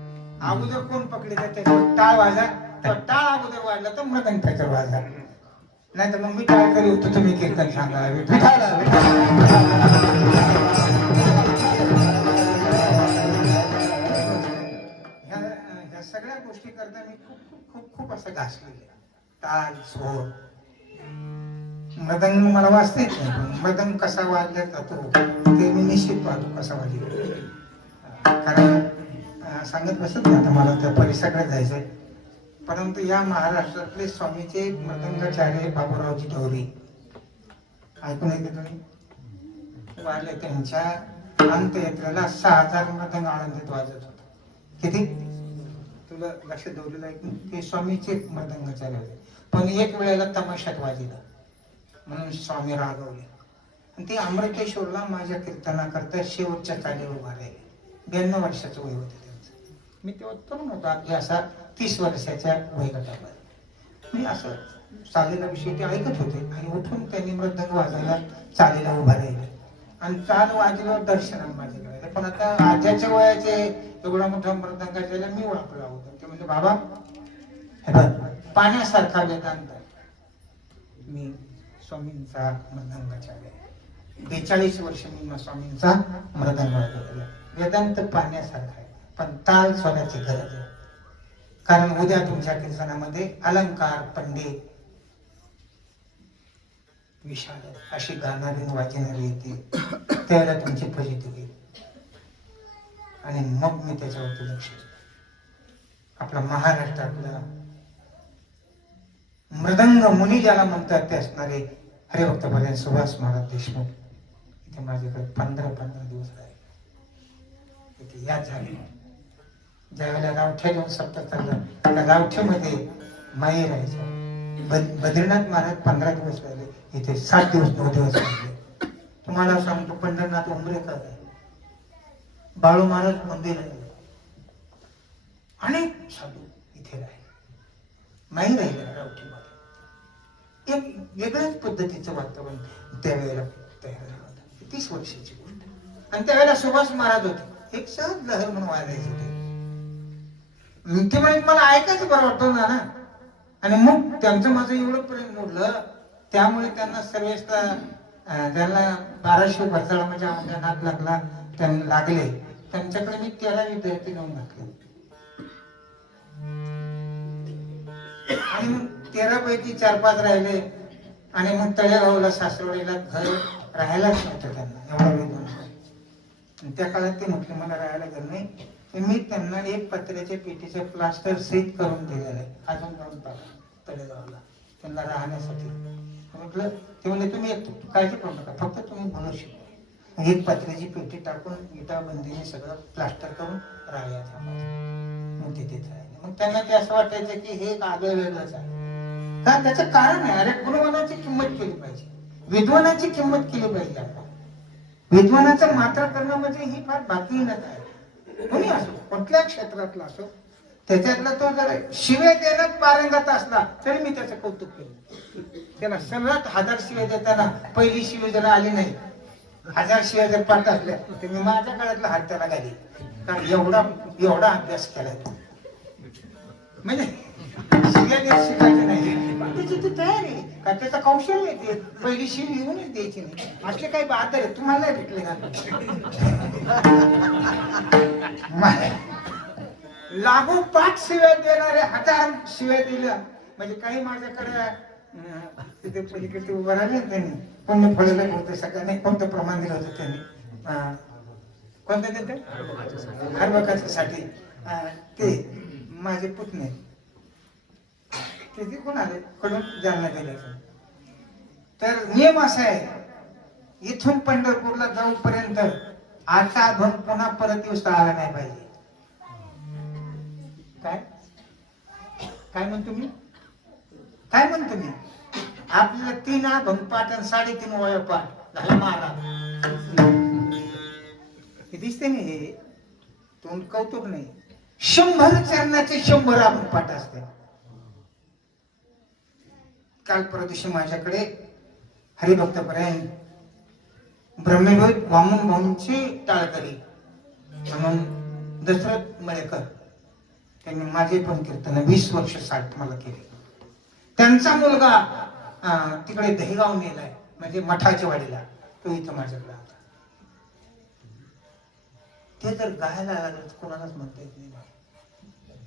अगोदर कोण पकडले त्याच्यावर टाळ वाजा, तर टाळ अगोदर वाजला तर मृदंग त्याच्यावर वाजा. नाही तर मग मी टाळ करी होतो, तुम्ही कीर्तन सांगा. ह्या सगळ्या गोष्टी करता मी खूप खूप खूप असं घासलेले. टाळ सोड मृदंग मला वाजता येत नाही, पण मृदंग कसा वाजला जातो ते मी निश्चित पाहतो कसा वाजला. कारण सांगत बसत नाही आता मला त्या परिसराकडे जायचंय. परंतु या महाराष्ट्रातले स्वामीचे मृदंगाचार्य बाबूरावजी ढोरे ऐकून येते तुम्ही वाजले. त्यांच्या अंत्ययात्रेला 6000 मृदंग आनंदित वाजत होता. किती तुला लक्ष ठेवलेलं ऐकून ते स्वामीचे मृदंगाचार्य होते. पण एक वेळेला तमाशात वाजला म्हणून स्वामी रागवले. आणि ते अमृतेश्वरला माझ्या कीर्तनाकरता शेवटच्या चालीवर उभा राहिले. 92 वर्षाचं वय होतं त्यांचं. मी तेव्हा तरुण होतो, अगदी असा 30 वर्षाच्या वयोगटामध्ये. मी असं चालीला विषयी ते ऐकत होते आणि उठून त्यांनी मृदंग वाजायला चालीला उभा राहिले आणि चाल वाजल्यावर दर्शनाला माझे राहिले. पण आता आज्याच्या वयाचे एवढा मोठा मृदंगाच्या मी वापरला होता. ते म्हणजे बाबा हे बघ पाण्यासारखा वेदांत. मी स्वामींचा मृदंगाचार्य 42 वर्ष मी स्वामींचा मृदंग वाजवला. वेदांत पाण्यासारखा आहे, पण ताल सोन्याची गरज आहे. कारण उद्या तुमच्या कीर्तनामध्ये अलंकार पंडित विशाल अशी गाणारी वाजणारी येते, त्याला तुमची फजिती होईल. आणि मग मी त्याच्यावरती लक्ष आपला महाराष्ट्रातला मृदंग मुनी ज्याला म्हणतात ते असणारे हरिभक्त भजन सुभाष महाराज देशमुख इथे माझ्याकडे 15 दिवस राहिले. इथे या झाली ज्यावेळेला गावठ्या घेऊन सप्ताह चालला त्या गावठ्यामध्ये माई राहायच्या. बद्रीनाथ महाराज 15 दिवस राहिले इथे. 7 दिवस 9 दिवस राहिले. तुम्हाला सांगतो पंढरनाथ उंबरेकर आहे, बाळू महाराज मंदिर आहे, अनेक साधू इथे राहिले. माई राहिले गावठीमध्ये. एक वेगळ्याच पद्धतीचं वातावरण त्यावेळेला तयार झालं होतं. 30 वर्षाची गोष्ट. आणि त्यावेळेला सुभाष महाराज होते, एक सहज लहर म्हणून वाजायचे ते. ते म्हणजे मला ऐकायचं बरं वाटतं ना. आणि मग त्यांचं माझं एवढं प्रेम मोडलं, त्यामुळे त्यांना सर्वेस्ता ज्यांना 1200 वर्षाला म्हणजे आमच्या नाक लागला त्यांना लागले, त्यांच्याकडे मी 13 विद्यार्थी नेऊन घातले. आणि मग 13 पैकी 4-5 राहिले. आणि मग तळेगावला सासरवाडीला घर राहायलाच नव्हतं त्यांना, एवढा वेळ. त्या काळात ते म्हटले मला राहायला घर नाही. मी त्यांना एक पत्र्याच्या पेटीचं प्लास्टर सेट करून दिलेलं आहे, अजून जाऊन पाहा तळेगावला त्यांना राहण्यासाठी. म्हटलं ते म्हणजे तुम्ही काळजी करू नका, फक्त तुम्ही बोलू शिकवा. एक पत्र्याची पेटी टाकून विटा बंदीने सगळं प्लास्टर करून राहायचं. मग तिथेच राहिले. मग त्यांना ते असं वाटायचं की हे एक आगळं वेगळंच आहे. का त्याचं कारण आहे, अरे गुणवानाची किंमत केली पाहिजे, विद्वानाची किंमत केली पाहिजे. आपण विद्वानाचं मात्र करणं म्हणजे ही फार बाकीहीनच आहे. कोणी असो, कुठल्या क्षेत्रातला असो, त्याच्यातला तो जर शिव्या देण्यात पारंगत असला तरी मी त्याचं कौतुक केलं. त्याला सर्वात 1000 शिव्या देताना पहिली शिवी जर आली नाही, 1000 शिव्या जर पाठ असल्या तर मी माझ्या काळातला हात त्याला घाली. कारण एवढा अभ्यास केलाय. म्हणजे शिव्या देत शिकायचं नाही, त्याची ती तयारी आहे का, त्याचं कौशल्य आहे. पहिली शिवी येऊनच द्यायची नाही. असले काही बहादर आहे तुम्हाला नाही भेटले ना. लागू 5 शिव्या देणारे 1000 शिव्या दिल्या म्हणजे काही माझ्याकडे तिथे पलीकडे उभं राहिले त्यांनी पुण्य फळलं होतं. सगळ्यांनी कोणतं प्रमाण दिलं होतं त्यांनी, कोणतं देते हरबकासाठी ते माझे पुतणे ते कोण आले कडून जालना गेले. तर नियम असा आहे इथून पंढरपूरला जाऊपर्यंत आता अभंग पुन्हा परत दिवस आला नाही पाहिजे. काय काय म्हणतो मी काय म्हणतो मी आपल्याला 3 अभंग पाठ आणि 3.5 वया पाठ झाला महाराज. हे दिसते नाही हे तोंड कौतुक नाही. 100 चरणाचे 100 अभंग पाठ असते. काल परदिवशी माझ्याकडे हरिभक्तपरायण ब्रह्मवेद वामन भाऊंची टाळकरी म्हणून दशरथ मळेकर त्यांनी माझे पण कीर्तन 20 वर्ष 60 मला केले. त्यांचा मुलगा तिकडे दहीगाव नेलाय म्हणजे मठाच्या वाडीला तो इथं माझ्याकडे होता. ते जर गायला लागलं तर कोणालाच म्हणता येत नाही.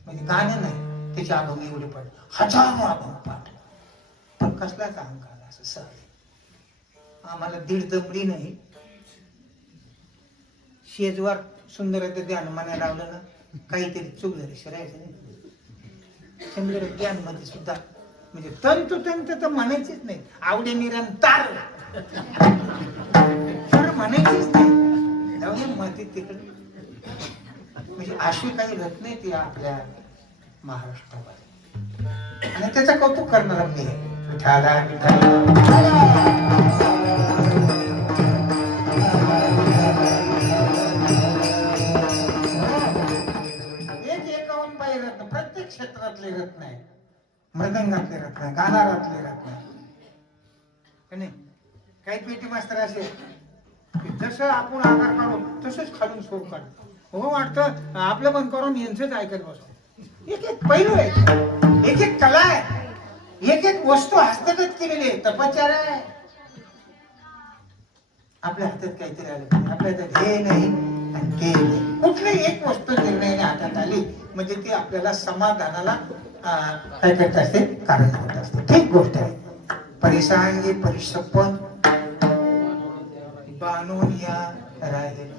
म्हणजे गाणं नाही त्याचे अभंग एवढे पाठ हजारो अभंग पाठ पण कसलाच अहंकार असं सहज. आम्हाला 1.5 दमडी नाही. शेजवार सुंदर ध्यान म्हणायला लावलं ना काहीतरी चूक झाली शिरायचं नाही. सुंदर ध्यान मध्ये सुद्धा म्हणजे तंतोतंत तर म्हणायचीच नाही. आवडे निरंतर म्हणायचीच नाही. जाऊन माती तिकडे म्हणजे अशी काही रत्न नाही ती आपल्या महाराष्ट्रामध्ये आणि त्याचं कौतुक करणारा मी आहे. विठाला रत्न प्रत्येक क्षेत्रातले रत्न आहे. मृदंगातले रत्न गाणारातले रत्न काही पेटी मास्तर असे जसं आपण आकार काढू तसंच खालून सोड काढतो. हो वाटतं आपलं मन करून यांचंच ऐकत बसतो. एक एक पैलू आहे एक एक कला आहे एक एक वस्तू हस्तगत केलेली आहे. तपश्चर्या आहे. आपल्या हातात काहीतरी आलं आपल्या हातात हे नाही आणि ते नाही. कुठलीही एक वस्तू निर्णयाने हातात आली म्हणजे ती आपल्याला समाधानाला काय करत असते कारण होत असते. ठीक गोष्ट आहे. परिसांगी परिसपन बाणून या राहिले.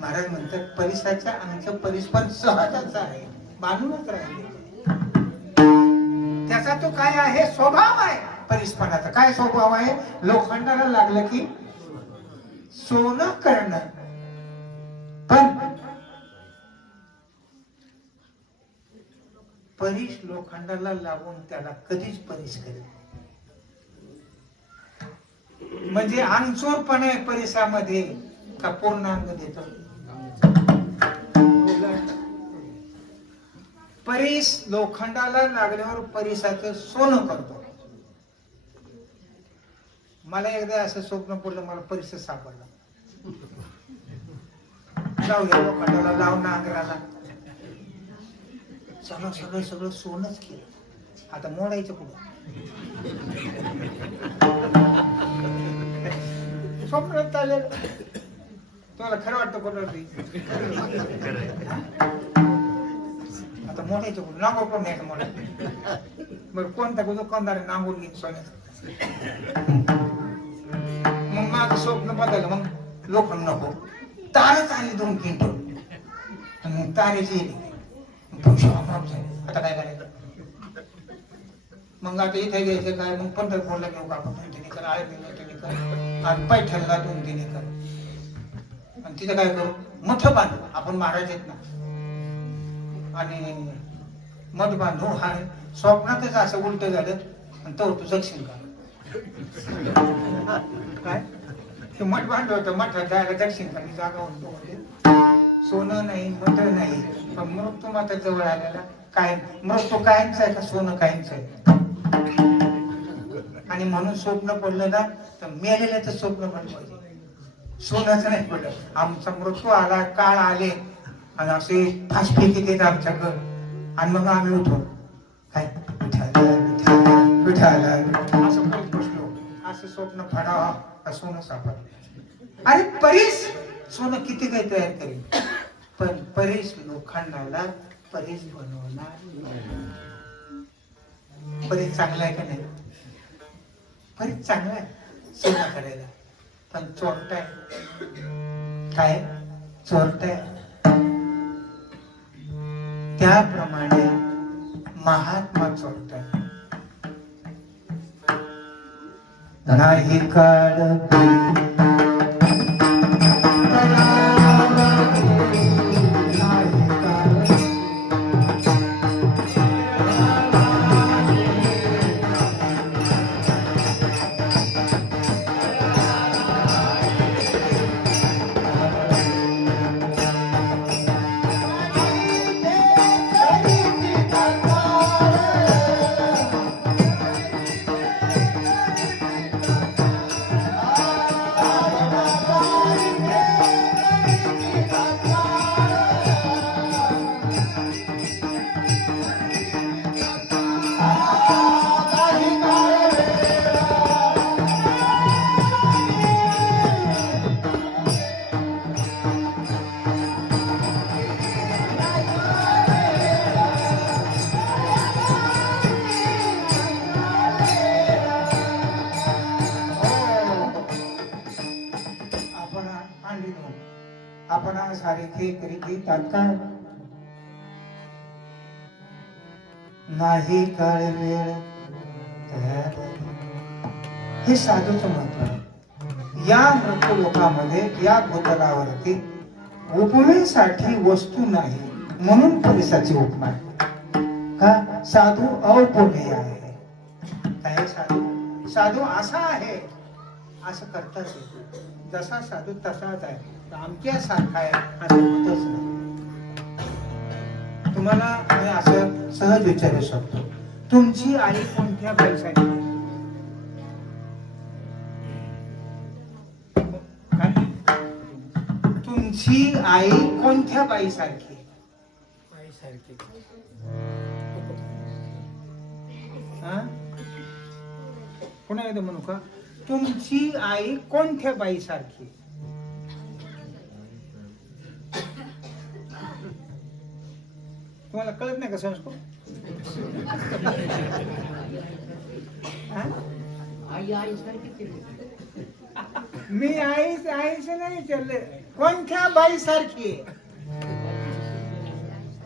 महाराज म्हणतात परिसाच्या आमचं परिस्पन सहजच आहे बांधूनच राहिले. त्याचा तो काय आहे स्वभाव आहे. परिस्पनाचा काय स्वभाव आहे. लोखंडाला लागलं की सोनं करणं पण परीस लोखंडाला लागून त्याला कधीच परीस करेल. म्हणजे अनचोरपणे परिसामध्ये का पूर्णांग देतो. परीस लोखंडाला लागल्यावर परिसाचं सोनं करतो. मला एकदा असं स्वप्न पडलं मला परिस सापडला. लावल्या लोखंडाला लाव नांगराला सगळं सगळं सोनच केलं. आता मोडायचं पुढं स्वप्नात आलेलं. तुम्हाला खरं वाटतं कोण आता मोडायचं कुठं नांगोर पण नाही मोडायचं. बरं कोणता दुकानदार नांगोर घेईन सोन्याचं. मग माझं स्वप्न बदललं. मग लोखंड नको तारच आली 2 क्विंटल मग तारेची आता काय करायचं. मग आता इथे घ्यायचं काय मग पंढरपूरला घेऊ का आपण 2-3 एकर आळंदीला 3 एकर आणि पैठणला 2-3 एकर आणि तिथे काय करू मठ बांधू. आपण महाराज आहेत ना आणि मठ बांधू. हा स्वप्नातच असं उलट झालं आणि तो तू जगशील का काय ते मठ बांधलं होतं. मठात जायला जगशील का मी जागा म्हणतो म्हणजे सोनं नाही मठ नाही पण मृत्यू मात्र जवळ आलेला काय मृत्यू कायमचा आहे का सोनं कायमचं आहे. आणि म्हणून स्वप्न पडलं ना तर मेलेलं स्वप्न पडलं पाहिजे. सोन्याचं नाही पडलं. आमचा मृत्यू आला काळ आले आणि असे फासफेकी देत आमच्याकडं आणि मग आम्ही उठलो काय विठाला असं करत बसलो. असं स्वप्न फाडावा सोनं सापडलं. आणि परीस सोनं किती काही तयार करेल पण परीस लोखंडाला परीस बनवणार. परीस चांगला आहे का नाही. परीस चांगला आहे सोनं करायला पण चोरटा आहे. काय चोरटा आहे. त्याप्रमाणे महात्मा चोरतात. नाही काळ आपण सारखे करीत तात्काळ नाही काळ वेळ हे साधूचं महत्व आहे. या मृत्यू लोकामध्ये या भूतलावरती उपमेसाठी वस्तू नाही म्हणून परिसाची उपमा का साधू औपमेय आहे. काय साधू साधू असा आहे असं करतात. जसा साधू तसाच आहे, आमच्या सारखा आहे असं होतच नाही. तुम्हाला मी असं सहज विचारू शकतो, तुमची आई कोणत्या बाईसाठी? तुमची आई कोणत्या बाईसारखी? पुन्हा एकदा म्हणू का? तुमची आई कोणत्या बाईसारखी? तुम्हाला कळत नाही का संस्कृत? मी आईच नाही विचारले, कोणत्या बाईसारखी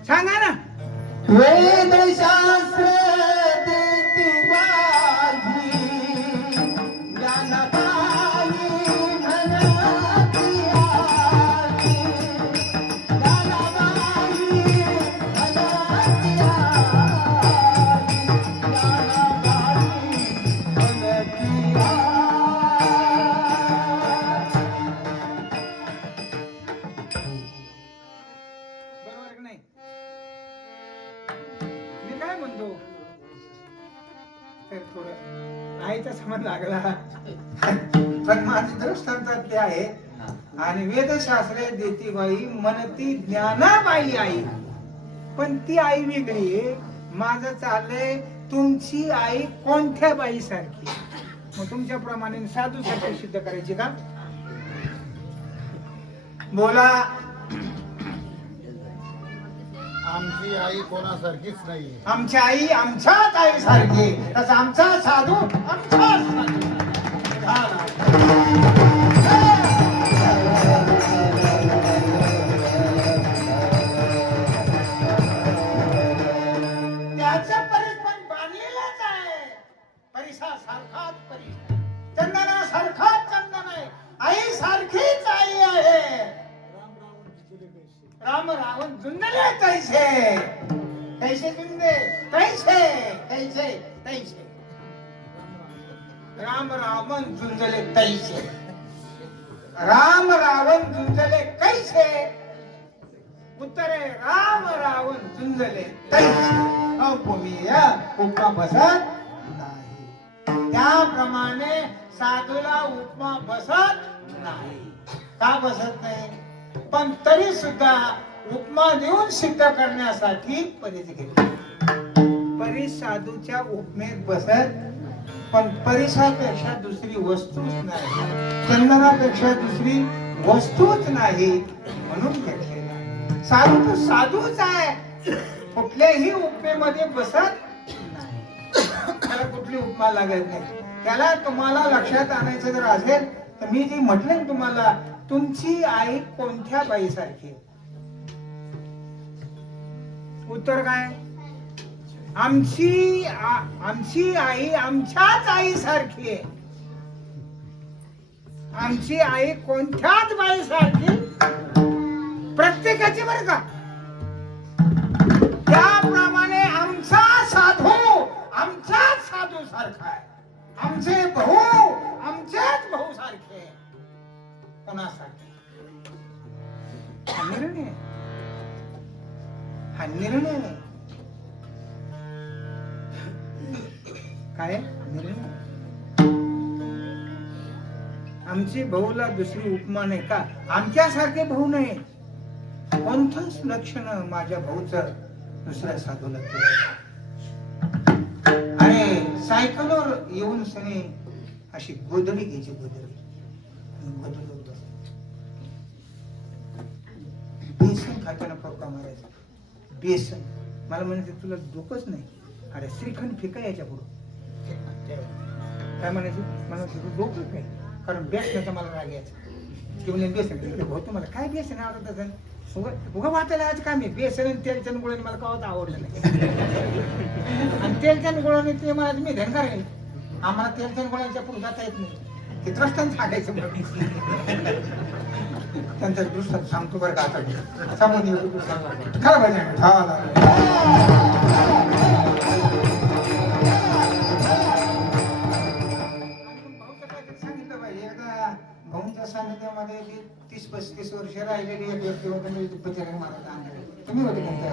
सांगा ना. वेदशास्त्र देती माझी ज्ञानदायी म्हणती आई. ज्ञानदायी म्हणती आई. ज्ञानदायी म्हणती आई. बरोबर की नाही? मी काय म्हणतो, तर थोडं आईचा समज लागला, पण माझी दृष्टांतात ते आहे. आणि वेदशास्त्रे देती बाई म्हणती ज्ञानाबाई आई, पण ती आई वेगळी आहे. माझं चाललंय तुमची आई कोणत्या बाई सारखी? मग तुमच्याप्रमाणे साधू सारखी सिद्ध करायची का? बोला. आमची आई कोणासारखीच नाही. आमची आई आमच्याच आई सारखी, तसं आमचा साधू आमच्याच सारखी. त्याचं परीस पण बांधलेलाच आहे. परिसा सारखाच परीस, चंदना सारखाच चंदन आहे. आई सारखीच आई आहे. राम रावण जुंदले तैसे, कैसे जुंदे तैसे, कैसे तैसे. राम रावण झुंजले तैसे, राम रावण झुंजले कैसे. उत्तर आहे राम रावण झुंजले तैसे. उपमेय उपमा बसत नाही. त्याप्रमाणे साधूला उपमा बसत नाही. का बसत नाही? पण तरी सुद्धा उपमा देऊन सिद्ध करण्यासाठी परीस घेतली. परीस साधूच्या उपमेत बसत, पण परिसापेक्षा दुसरी वस्तूच नाही, चंदनापेक्षा दुसरी वस्तूच नाही म्हणून घेतलेला. साधू तो साधूच आहे, कुठल्याही उपमेमध्ये बसत नाही. त्याला कुठली उपमा लागत नाही. त्याला तुम्हाला लक्षात आणायचं जर असेल तर मी जे म्हटलं ना तुम्हाला, तुमची आई कोणत्या बाईसारखी? उत्तर काय? आमची आई आमच्याच आई सारखी आहे. आमची आई कोणत्याच बाई सारखी प्रत्येकाची बरं का. त्याप्रमाणे आमचा साधू आमच्याच साधू सारखा आहे. आमचे भाऊ आमच्याच भाऊ सारखे. कोणासारखे? हा निर्णय, हा निर्णय काय निर्णय. आमचे भाऊला दुसरी उपमा नाही का? आमच्यासारखे भाऊ नाही. कोणतंच लक्षण माझ्या भाऊचं दुसऱ्या साधूला केलं. आणि सायकलवर येऊन सने अशी गोदडी घ्यायची. गोदडी बेसन खाताना पक्का मारायचा. बेसन मला म्हणायचं तुला डोकंच नाही. अरे श्रीखंड फिका याच्या पुढं काय म्हणायचं. मला डोकं काय, कारण बेसनाचा मला राग यायचा. ते म्हणजे बेसन भाऊ तुम्हाला काय बेसन आवडत असेल. उगा वाटायला आज काय मी बेसन आणि तेलचंद गुळाने मला कवाच आवडलं नाही. आणि तेलचंद गुळाने ते मला मी धनगर आहे. आम्हाला तेलचंद गुळांच्या पुढे जाता येत नाही. ते दृष्टांत सांगायचं त्यांचा दृष्टांत सांगतो बरं का. आता समोर खरं पाहिजे सांगितलं पाहिजे. एकदा भाऊंच्या सानिध्यामध्ये 30-35 वर्ष राहिलेली एक व्यक्ती होते बजरंग महाराज. तुम्ही होते त्यांच्या.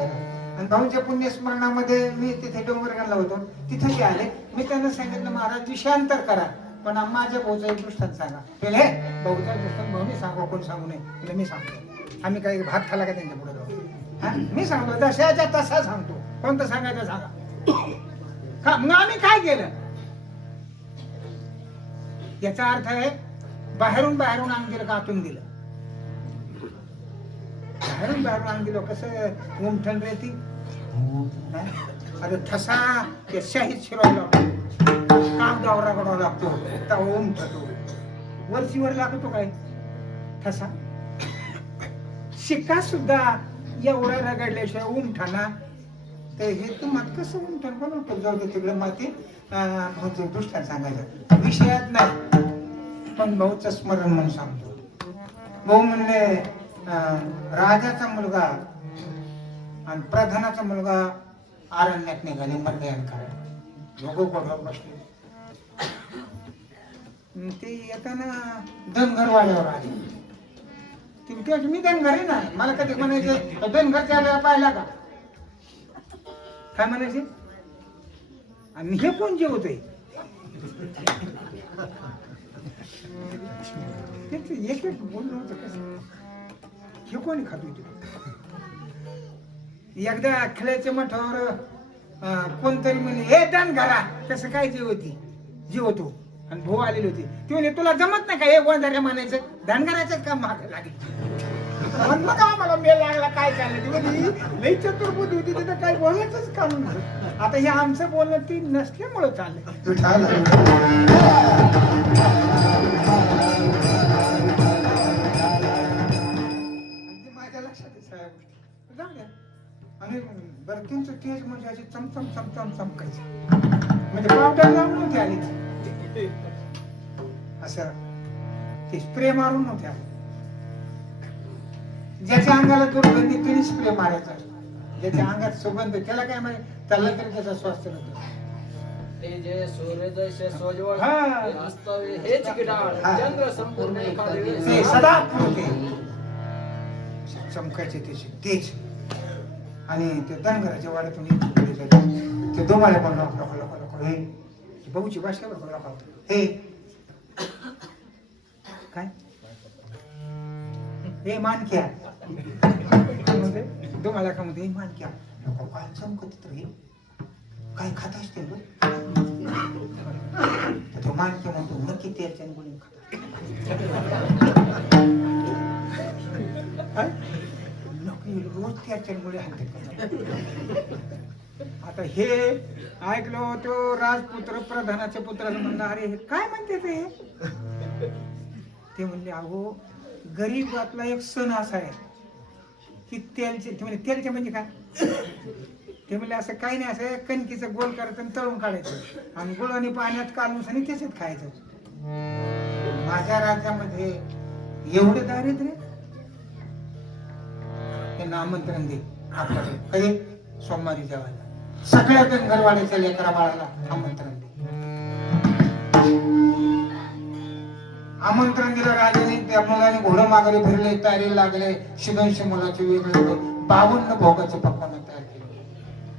आणि भाऊंच्या पुण्यस्मरणामध्ये मी तिथे डोंगरगावला होतो. तिथे जे आले मी त्यांना सांगितलं महाराज विषयांतर करा पण माझ्या भाऊचा एक दृष्टांत सांगा. हे भाऊचा दृष्टांत भाऊने सांगा कोण सांगू नये. मी सांगतो. आम्ही काही भात खाला का त्यांच्या पुढे जाऊ. मी सांगतो जशाच्या तसा सांगतो. कोणतं सांगायचं सांगा. मग आम्ही काय केलं याचा अर्थ आहे बाहेरून अंग दिलं का आतून दिलं. बाहेरून अंग दिलं कसं उमठण रे ती. अरे ठसा ते शाहीत शिरवायला कागदावर रगडावा लागतो तर उमठतो. वरचीवर लागतो काय ठसा. शिक्का सुद्धा एवढा रगडल्याशिवाय उमठाना. तर हे तू मत कसं उमठण बनवतो. जाऊ दे तिकडे माती. भाऊचं दृष्टांत सांगायचं विषयात नाही पण भाऊचं स्मरण म्हणून सांगतो. भाऊ म्हणले राजाचा मुलगा आणि प्रधानाचा मुलगा अरण्यात निघाले मर्यान करायला. लोक कोणावर बसले. ते येताना धनगर वाड्यावर आले. मी धनगर आहे ना. मला कधी म्हणायचे धनगरच्या आल्याला पाहिला का काय म्हणायचे. आणि हे कोण जेवतंय. एक एक बोलणं होतं कसं. हे कोणी खात होते. एकदा खेळाच्या मठावर कोणतरी म्हणे हे धनगरा तसं काय जेवतो. आणि भाऊ आलेली होती. ती म्हणे तुला जमत नाही का हे गोंधळ्या म्हणायचं. धनगराचं काम मागे लागेल. मग आम्हाला मेल लागला काय चाललं. ती म्हणजे लई चतुर्बुद्धी होती तिथं काही बोलायचंच काम नव्हतं. आता हे आमचं बोलणं ती नसल्यामुळं चाललंय. माझ्या लक्षात सगळ्या गोष्टी जाऊ द्या. आणि बरं त्यांचं तेज म्हणजे अशी चमचम चमकायचं. म्हणजे पावडर लावून नव्हते आली असं. ते स्प्रे मारून नव्हते आले. ज्याच्या अंगाला दुर्गंधी तिने स्प्रे मारायचा. ज्याच्या अंगात सुगंध त्याला काय माहिती त्याला तरी त्याचा स्वास्थ्य नव्हतं. सदा चमकायचे त्याचे तेज. आणि ते धनगराच्या वाड्यातून ते दोमाले पण हे भाऊची भाषा हे काय हे मानक्या दोमाला का म्हणते मानक्या काय चमकत हे काय खात असते. तो मानक्या म्हणतो नक्की तेलच्या गुणी रोज त्याच्या मुळे हाणते. आता हे ऐकलो तो राजपुत्र प्रधानाच्या पुत्राला म्हणला अरे हे काय म्हणते ते म्हणले अहो गरीबातला एक सण असा आहे की तेलचे ते म्हणजे तेलचे म्हणजे काय ते म्हणजे असं काही नाही, असं कणकीचं गोल करायचं आणि तळून काढायचं आणि गुळाने पाण्यात काढून आणि त्याच्यात खायचं. माझ्या राज्यामध्ये एवढे दारिद्र्य त्यांना आमंत्रण दे आपल्याकडे कधी सोमवारी जेवायला सगळ्या धनगरवाड्याच्या लेकरा बाळाला आमंत्रण दे. आमंत्रण दिलं राजाने. त्या मुलाने घोडं मागायला फिरले, तयारी लागले, शिदोनशे मुलाचे वेगळे 52 भोगाचे पक्वान तयार केले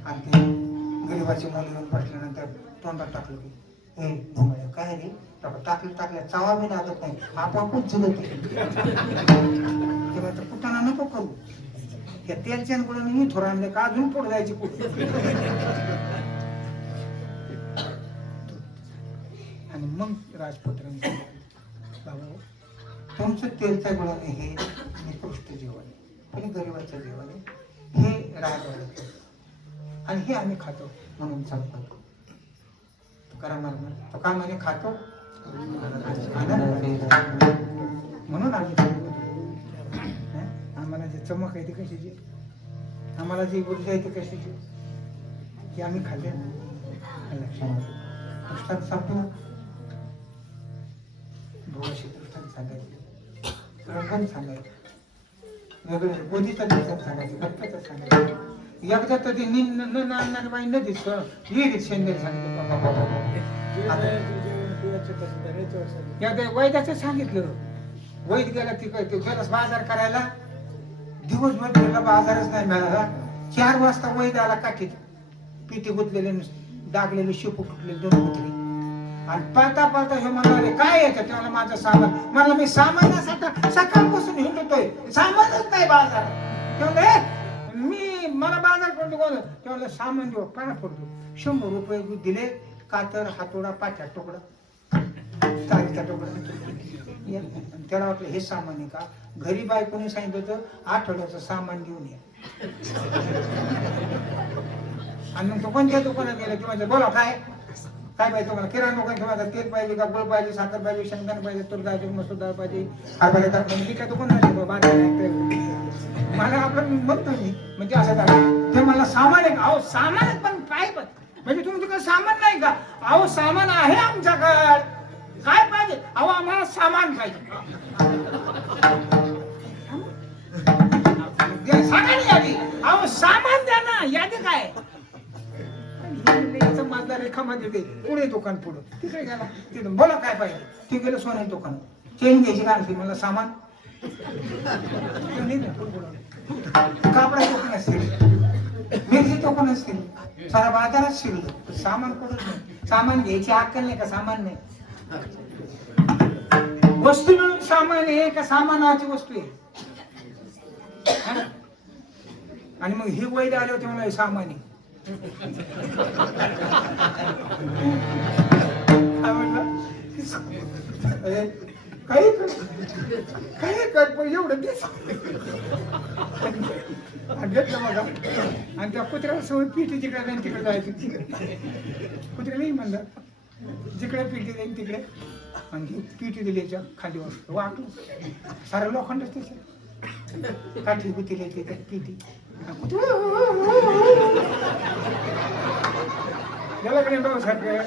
आणि ते गरीबाची मुलं येऊन बसल्यानंतर तोंडात टाकलं की हे भोंगळ्या काय रे टाकल्या चावा बी लागत नाही आपोआपच झुलत तेव्हा तर कुठाना नको करू त्या तेलच्या गुणाने मी थोडं आणलं का अजून पुढे जायची कुठे. आणि मग राजपुत्रांनी बाबा तुमचं तेलच्या गुणाने हे निकृष्ट जेवण आहे, पण गरिबाचं जेवण आहे, हे राजवाड्याचं आणि हे आम्ही खातो म्हणून सांगतो. तुकाराम महाराज तो का म्हणे खातो म्हणून आम्ही आम्हाला जे चमक आहे ती कशाची, आम्हाला जी ऊर्जा आहे ती कशाची, की आम्ही खाल्ले दृष्टांत सांगतो भोगाशी दृष्टांत सांगायचे, रंगण सांगायचं, वेगळे गोदीचं दृष्टांत सांगायचं, गप्पाचं सांगायचं. एकदा तर ते न आणणार बाई न दिसत विहिरीत शेंदे सांगितलं. वैद्याचं सांगितलं, वैद गेला तिकडे गेला बाजार करायला, दिवसभर गेला बाजारच नाही मिळाला. 4 वाजता वैद आला काठीत, पिठी गुतलेले डागलेले शेपू फुटलेले 2 कुत्री आणि पाळता पाळता हे म्हणाले काय येतं तेव्हा माझं सामान. मला मी सामानासाठी सकाळपासून हिंडतोय, सामानच नाही बाजार. तेव्हा मी मला बाजार करतो कोण तेव्हा सामान देऊ पाया पडतो. 100 रुपये दिले, कातर हातोडा पाठ्या तुकडा तारीचा तुकडा. त्याला वाटलं हे सामान आहे का, घरी बायकोने सांगितलं होतं आठवड्याचं सामान घेऊन या. आणि मग तो कोणत्या दुकानात गेला किंवा बोला काय काय पाहिजे तुम्हाला, किराणा दुकान किंवा तेल पाहिजे का, गुळ पाहिजे, साखर पाहिजे, शेंगदाणा पाहिजे, तूर पाहिजे, मसूर डाळ पाहिजे, हरभरा डाळ पाहिजे, काय दुकान मला आपण म्हणतो मी म्हणजे असं झालं. ते मला सामान आहे का, अहो सामान पण काय म्हणजे तुम्ही तिकडे सामान नाही का, अहो सामान आहे आमच्याकडे, काय पाहिजे, अहो आम्हाला सामान पाहिजे. सांगा ना यादी, अहो सामान द्या ना, यादी काय माझा रेखामध्ये दे पुढे दुकान पुढं तिकडे गेला तिथून बोला काय पाहिजे. ते गेलं सोन्याचं दुकान, चेन घ्यायची का आणखी मला सामान कापडा दुकान असतील, मिरची दुकान असतील, सारा बाजारात शिरलं, सामान कुठं नाही. सामान घ्यायची अक्कल नाही का, सामान नाही. वस्तू मिळून सामान आहे का सामानाची वस्तू आहे. आणि मग ही वैद आले होते मला सामान आहे. काही कर पण एवढं घेतलं बघा. आणि त्या कुत्र्याला सवय पिठी तिकडे जाईन तिकडे जायची, कुत्र्यालाही म्हणलं जिकडे पिठी जाईन तिकडे, आणि पिठी दिल्याच्या खाली वाटलं वाकलं सारं लोखंडच त्याच्या काठी गुतीले त्याच्यात पिठी यालाकडे भाऊ सारखं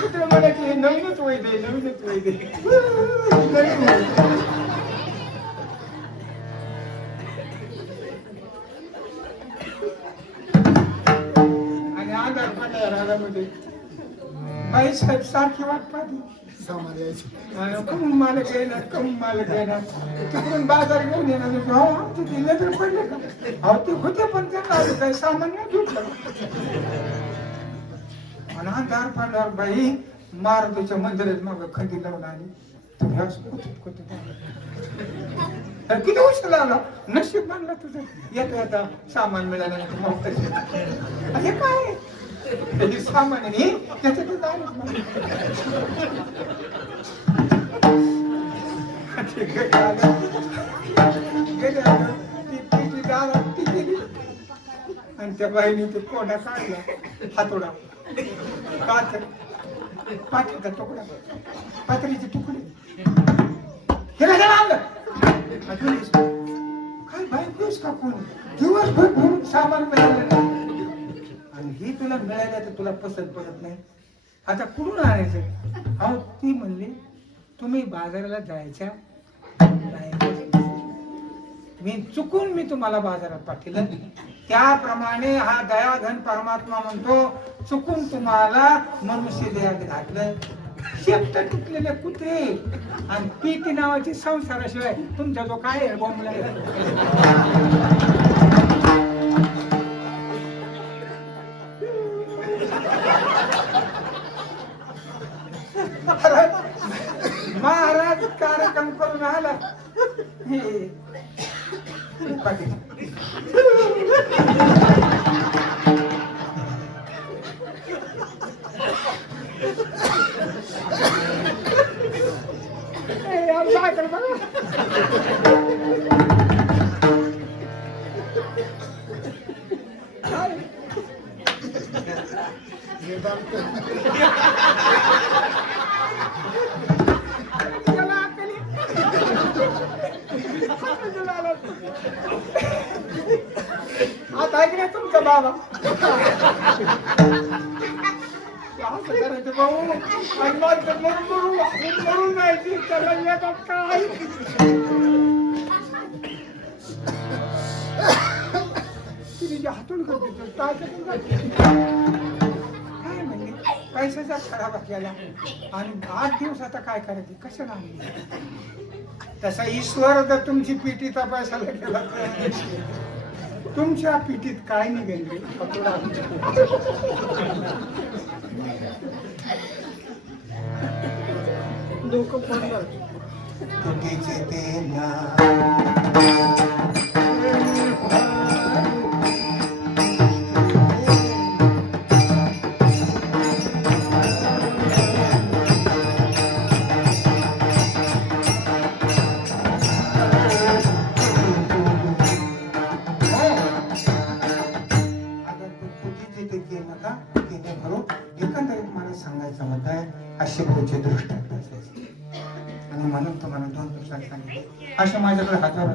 कुत्रा म्हणायचे नवीनच वय दे, नवीनच वय दे. आणि आधार पडला रागामध्ये बाई साहेब सारखी वाट पाहती, कम मालक येणार, कम मालक येणार, तिकडून बाजार घेऊन येणार. हो आमचे ते नजर पडले का, अहो ते होते पण त्यांना काही सामान नाही घेतलं. आणि दार पडल्यावर बाई मारुतीच्या मंदिरात मग खंडी लावून आली. किती उशीर लागला, नशीब मानला तुझं, येता येता सामान मिळालं नाही. हे काय त्याची सामान आहे त्याच्यात आणि त्या बाईने ते कोंडा काढला हातोडा काच पाठीचा तुकडा पत्रीचे तुकडे हे काय लावलं अजून काय बायकोस का कोण दिवसभर भरून सामान मिळालं नाही. आणि ही तुला मिळालं तर तुला पसंत पडत नाही. आता कुठून आणायचं? अहो ती म्हणली तुम्ही बाजाराला जायच्या नाही. मी तुम्हाला बाजारात पाठवलं. त्याप्रमाणे हा दयाघन परमात्मा म्हणतो चुकून तुम्हाला मनुष्य देहात घातलं. शेपट तुटलेले कुत्रे आणि पीती नावाची संसाराशिवाय तुमचा जो काय आहे बॉम्बला महाराज कार्यक्रम करून आला. पाटील आता ऐकले तुमचा बाबा करायचं भाऊ आणि माझं मरून जायची त्याला येतात काय तिने हातून करते काय म्हणजे पैशाचा खराब केला आणि 8 दिवस आता काय करायचे कशाला आणले. तसा ईश्वर जर तुमची पिठी तपासायला गेला तुमच्या पिठीत काय निघेल लोक पडणार तुटीचे ते ना सांगायचा मुद्दा आहे अशी भाऊची दृष्टांत असायची. आणि म्हणून तुम्हाला 2 दिवसात सांगितले असे माझ्याकडे हजारो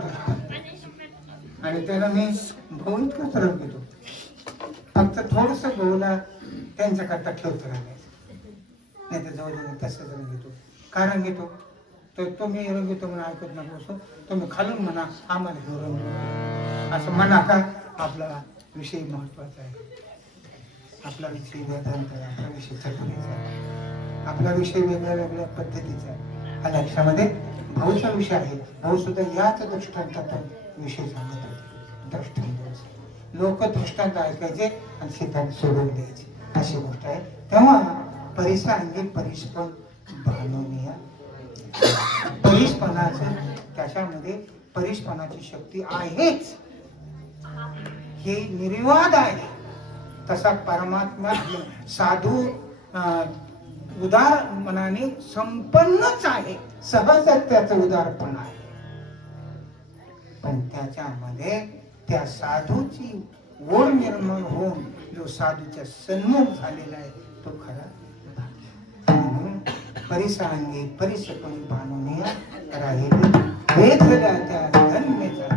दृष्टांत आणि त्याला मी भाऊ इतकंच रंग घेतो. फक्त थोडस भाऊला त्यांच्याकरता ठेवतो रंगायचं नाही तर जवळ तसंच रंग घेतो. का रंग घेतो तर तुम्ही रंग घेतो म्हणून ऐकत नको असो. तुम्ही खालून म्हणा आम्हाला घेऊ रंग असं म्हणा का. आपला विषय महत्वाचा आहे. आपला विषय वेदांत आहे. आपला विषय चटुरीचा आहे. आपला विषय वेगळ्या वेगळ्या पद्धतीचा आहे. हा लक्षामध्ये भाऊचा विषय आहे. भाऊ सुद्धा याच दृष्टांतातून विषय सांगत होते. दृष्टांत लोक दृष्टांत ऐकायचे आणि सिद्धांत सोडून द्यायचे अशी गोष्ट आहे. तेव्हा परिसरांगी परिसपण भानोनिया परिसपणाचं त्याच्यामध्ये परिसपणाची शक्ती आहेच हे निर्विवाद आहे. तसा परमात्मा साधू उदार मनाने संपन्नच आहे. सहजच त्याचं उदारपण आहे. पण त्याच्यामध्ये त्या साधूची ओढ निर्माण होऊन जो साधूच्या सन्मुख झालेला आहे तो खरा म्हणून परिसरांगी परिसपणी बांधूनिया राहिली वेधला त्या धन्यचा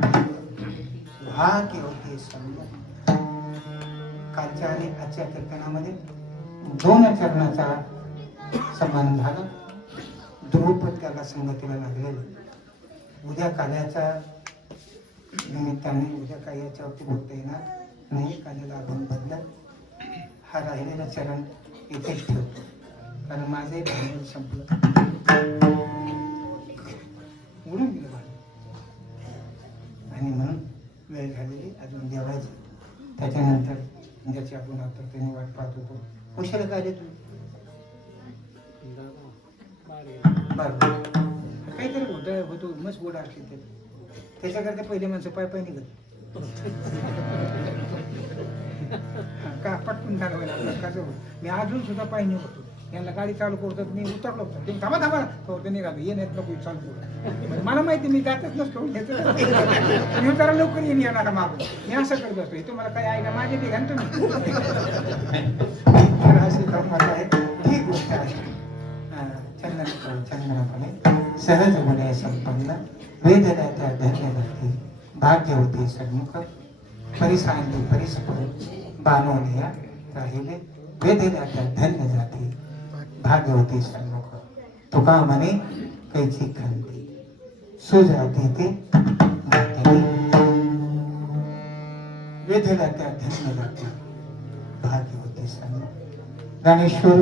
भाग्य होते संबंध. कालच्या आणि आजच्या कीर्तनामध्ये 2 चरणाचा संबंध झाला. ध्रुवपद त्याला संगतीला लागलेलं. उद्या काल्याच्या निमित्ताने उद्या काही याच्यावरती बोलता येणार नाही. काल्याला आपण बदलत हा राहिलेला चरण इथेच ठेवतो कारण माझे भांडण संपलं उडून गेलं आणि म्हणून वेळ झालेली अजून जेवायची. त्याच्यानंतर ज्याची आपण आतुरतेने वाट पाहत होतो. उशिरा काय आले तुम्ही बरं काहीतरी होतो मस्त गोड असले त्याच्याकरता पहिले माणसं पाय पाय निघत का पटकून घालवायला कसं मी अजून सुद्धा पाय निघतो यांना गाडी चालू करतो मी उतरलो होतो ते थांबा थांबा तो निघालो ये नाहीत नको चालू करू म्हणजे मला माहिती मी जातच नसतो मी जरा लवकर येणार मागून मी असं करत असतो तुम्हाला काही आहे का माझे ते घाल तुम्ही तर अशी गंमत आहे ही गोष्ट आहे चंदनापणे सहज गुणे संपन्न वेदनाच्या धन्यवती भाग्यवती सन्मुख परिसांगी परिसपर बानोनिया राहिले वेदनाच्या धन्य जाती भाग्यवती सन्मुख तुका म्हणे कैची खंती सुजाती ते वेदनाच्या धन्य जाती भाग्यवती सन्मुख ज्ञानेश्वर